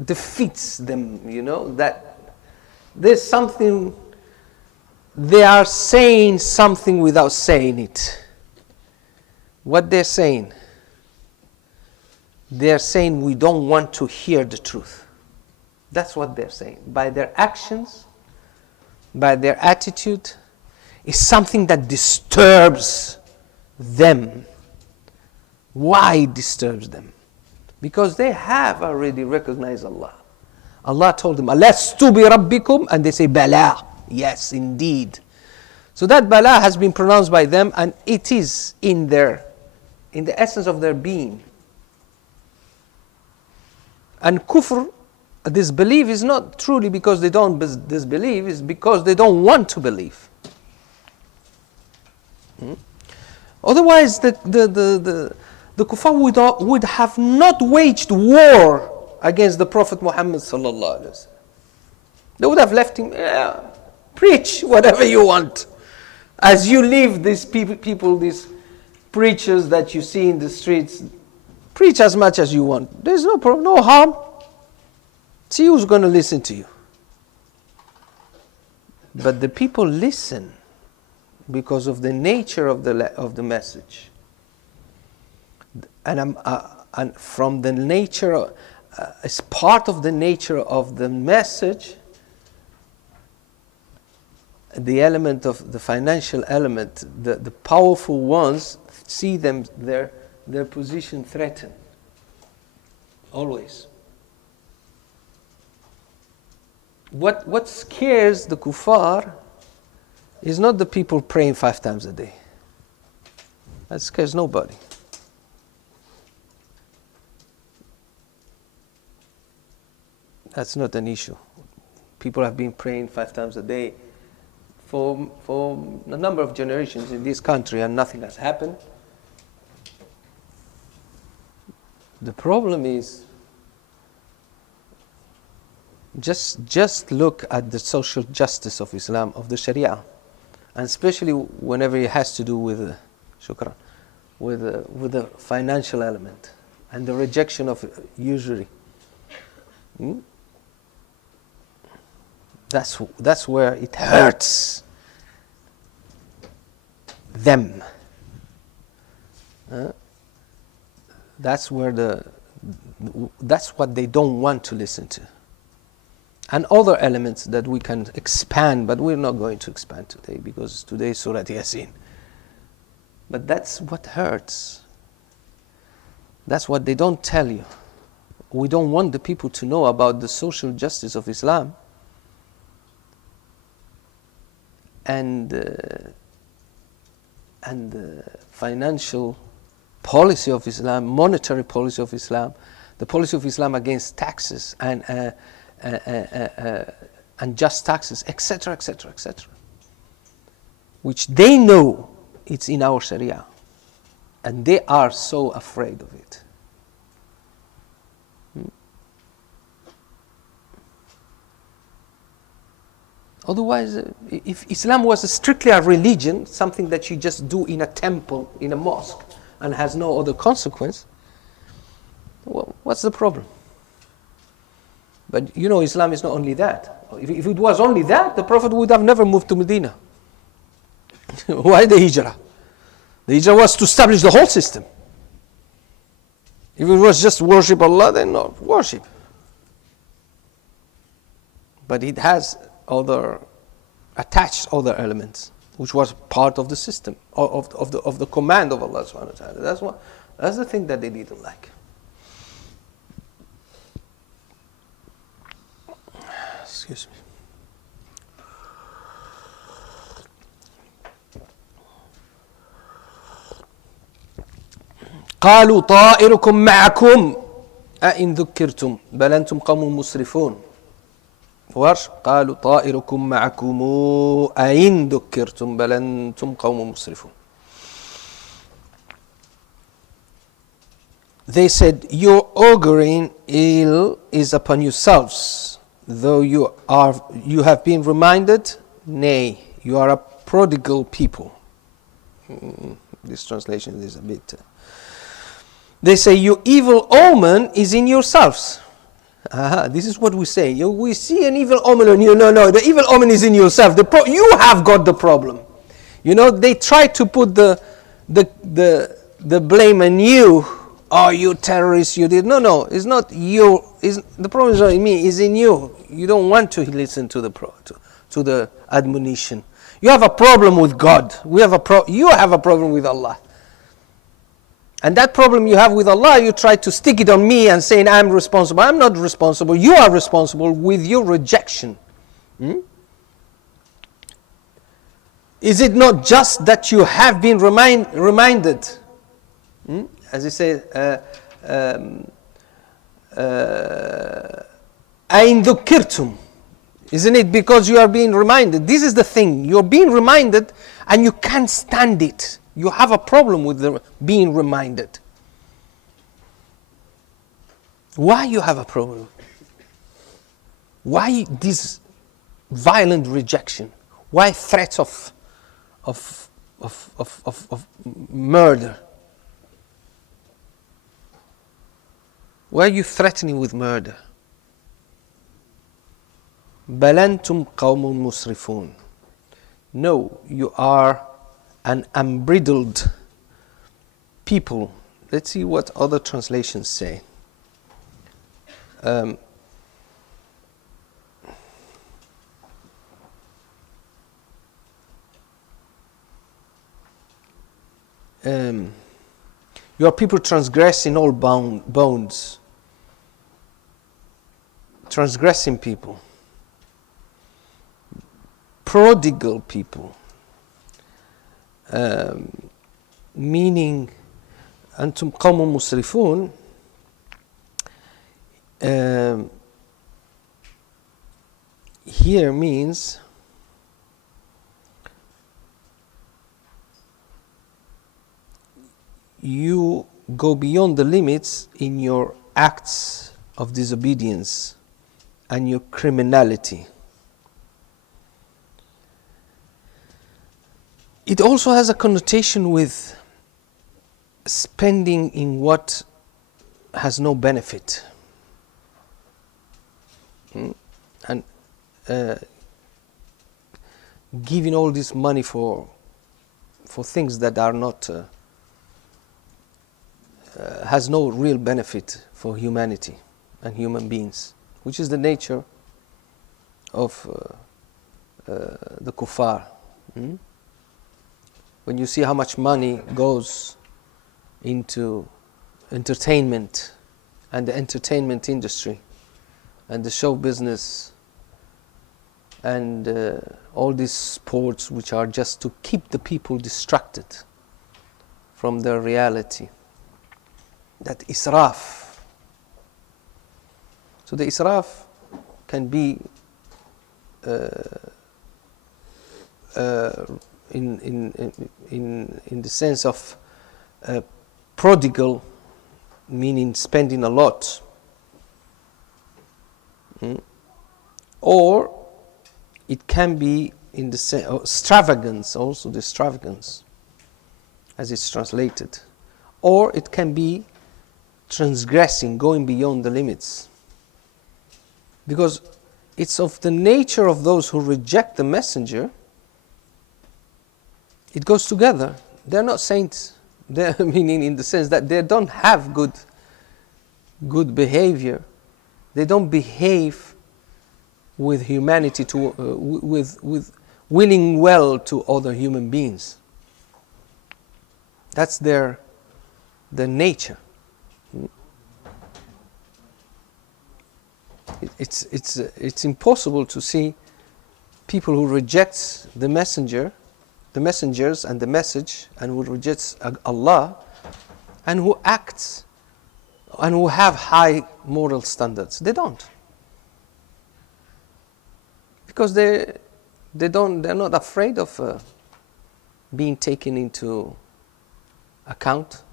defeats them, that there's something, they are saying something without saying it. What they're saying we don't want to hear the truth. That's what they're saying. By their actions, by their attitude, it's something that disturbs them. Why it disturbs them? Because they have already recognized Allah. Allah told them, Alastu bi Rabbikum, and they say, Bala. Yes, indeed. So that Bala has been pronounced by them, and it is in the essence of their being. And kufr, disbelief, is not truly because they don't disbelieve, it's because they don't want to believe. Otherwise, the kuffar would have not waged war against the Prophet Muhammad sallallahu alaihi wasallam. They would have left him, preach whatever you want. As you leave these people, these preachers that you see in the streets, preach as much as you want. There's no problem, no harm. See who's going to listen to you. But the people listen because of the nature of the message. And from the nature, as part of the nature of the message, the element of the financial element, the powerful ones see their position threatened. Always. What scares the kuffar is not the people praying 5 times a day. That scares nobody. That's not an issue. People have been praying 5 times a day for a number of generations in this country, and nothing has happened. The problem is, just look at the social justice of Islam, of the Sharia, and especially whenever it has to do with the financial element and the rejection of usury. That's where it hurts them. That's what they don't want to listen to. And other elements that we can expand, but we're not going to expand today because today is Surah Yasin. But that's what hurts. That's what they don't tell you. We don't want the people to know about the social justice of Islam and the financial policy of Islam, monetary policy of Islam, the policy of Islam against taxes and just taxes, etc., etc., etc., which they know it's in our Sharia, and they are so afraid of it. Otherwise, if Islam was strictly a religion, something that you just do in a temple, in a mosque, and has no other consequence, well, what's the problem? But you know, Islam is not only that. If it was only that, the Prophet would have never moved to Medina. Why the hijrah? The hijrah was to establish the whole system. If it was just worship Allah, then not worship. But it has attached other elements, which was part of the system, of the command of Allah subhanahu wa ta'ala. That's the thing that they didn't like. Excuse me. قالوا طائركم معكم أئن ذكرتم بل أنتم قوم مسرفون. ورش قالوا طائركم معكم أئن ذكرتم بل أنتم قوم مسرفون. They said, your auguring ill is upon yourselves, though you have been reminded, nay, you are a prodigal people. This translation is a bit... They say, your evil omen is in yourselves. This is what we say. We see an evil omen on you. No, the evil omen is in yourself. You have got the problem. You know, they try to put the blame on you. Oh, you terrorists, you did. No, it's not you. The problem is not in me, it's in you. You don't want to listen to the admonition. You have a problem with God. You have a problem with Allah. And that problem you have with Allah, you try to stick it on me and saying I'm responsible. I'm not responsible. You are responsible with your rejection. Is it not just that you have been reminded? As he says, أَإِن ذُكِّرْتُمْ. Isn't it because you are being reminded? This is the thing. You're being reminded and you can't stand it. You have a problem with being reminded. Why you have a problem? Why this violent rejection? Why threats of murder? Why are you threatening with murder? بَلْ أَنْتُمْ قَوْمٌ مُسْرِفُونَ. No, you are an unbridled people. Let's see what other translations say. You are people transgressing all bounds. Transgressing people. Prodigal people. Meaning أنتم قوم مسرفون, here means you go beyond the limits in your acts of disobedience and your criminality. It also has a connotation with spending in what has no benefit. And giving all this money for things that are not has no real benefit for humanity and human beings, which is the nature of the kuffar. When you see how much money goes into entertainment and the entertainment industry and the show business and all these sports which are just to keep the people distracted from their reality, that israf. So the israf can be in the sense of prodigal, meaning spending a lot, or it can be in the sense of extravagance, also the extravagance, as it's translated, or it can be transgressing, going beyond the limits. Because it's of the nature of those who reject the messenger, it goes together. They're not saints. They're meaning in the sense that they don't have good behavior. They don't behave with humanity, with willing well to other human beings. That's their nature. It's impossible to see people who reject the messengers and the message, and who rejects Allah, and who acts and who have high moral standards. They don't, because they're not afraid of being taken into account.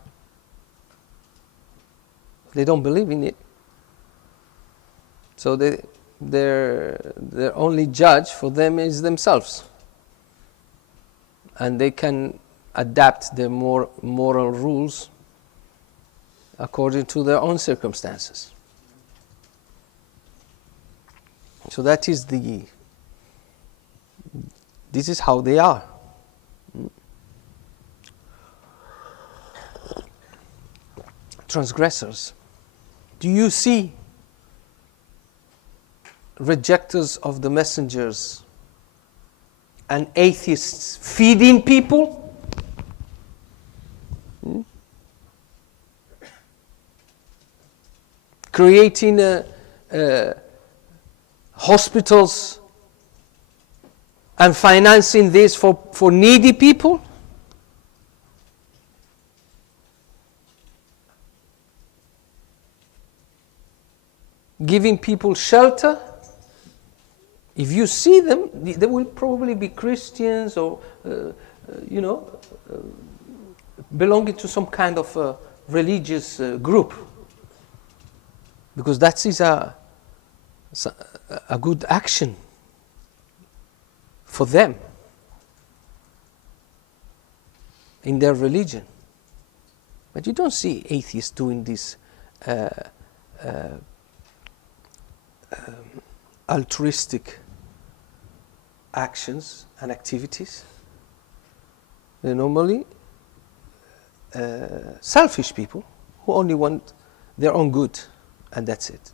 They don't believe in it. So their only judge for them is themselves. And they can adapt their moral rules according to their own circumstances. So this is how they are. Transgressors. Do you see rejectors of the messengers and atheists feeding people? Creating hospitals and financing this for needy people? Giving people shelter? If you see them, they will probably be Christians or, belonging to some kind of religious group. Because that is a good action for them in their religion. But you don't see atheists doing this altruistic actions and activities. They're normally selfish people who only want their own good, and that's it.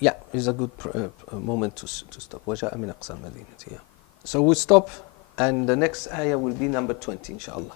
Yeah, it's a good moment to stop. وَجَاءَ مِنْ أَقْصَى الْمَدِينَةِ. So we'll stop, and the next ayah will be number 20, inshallah.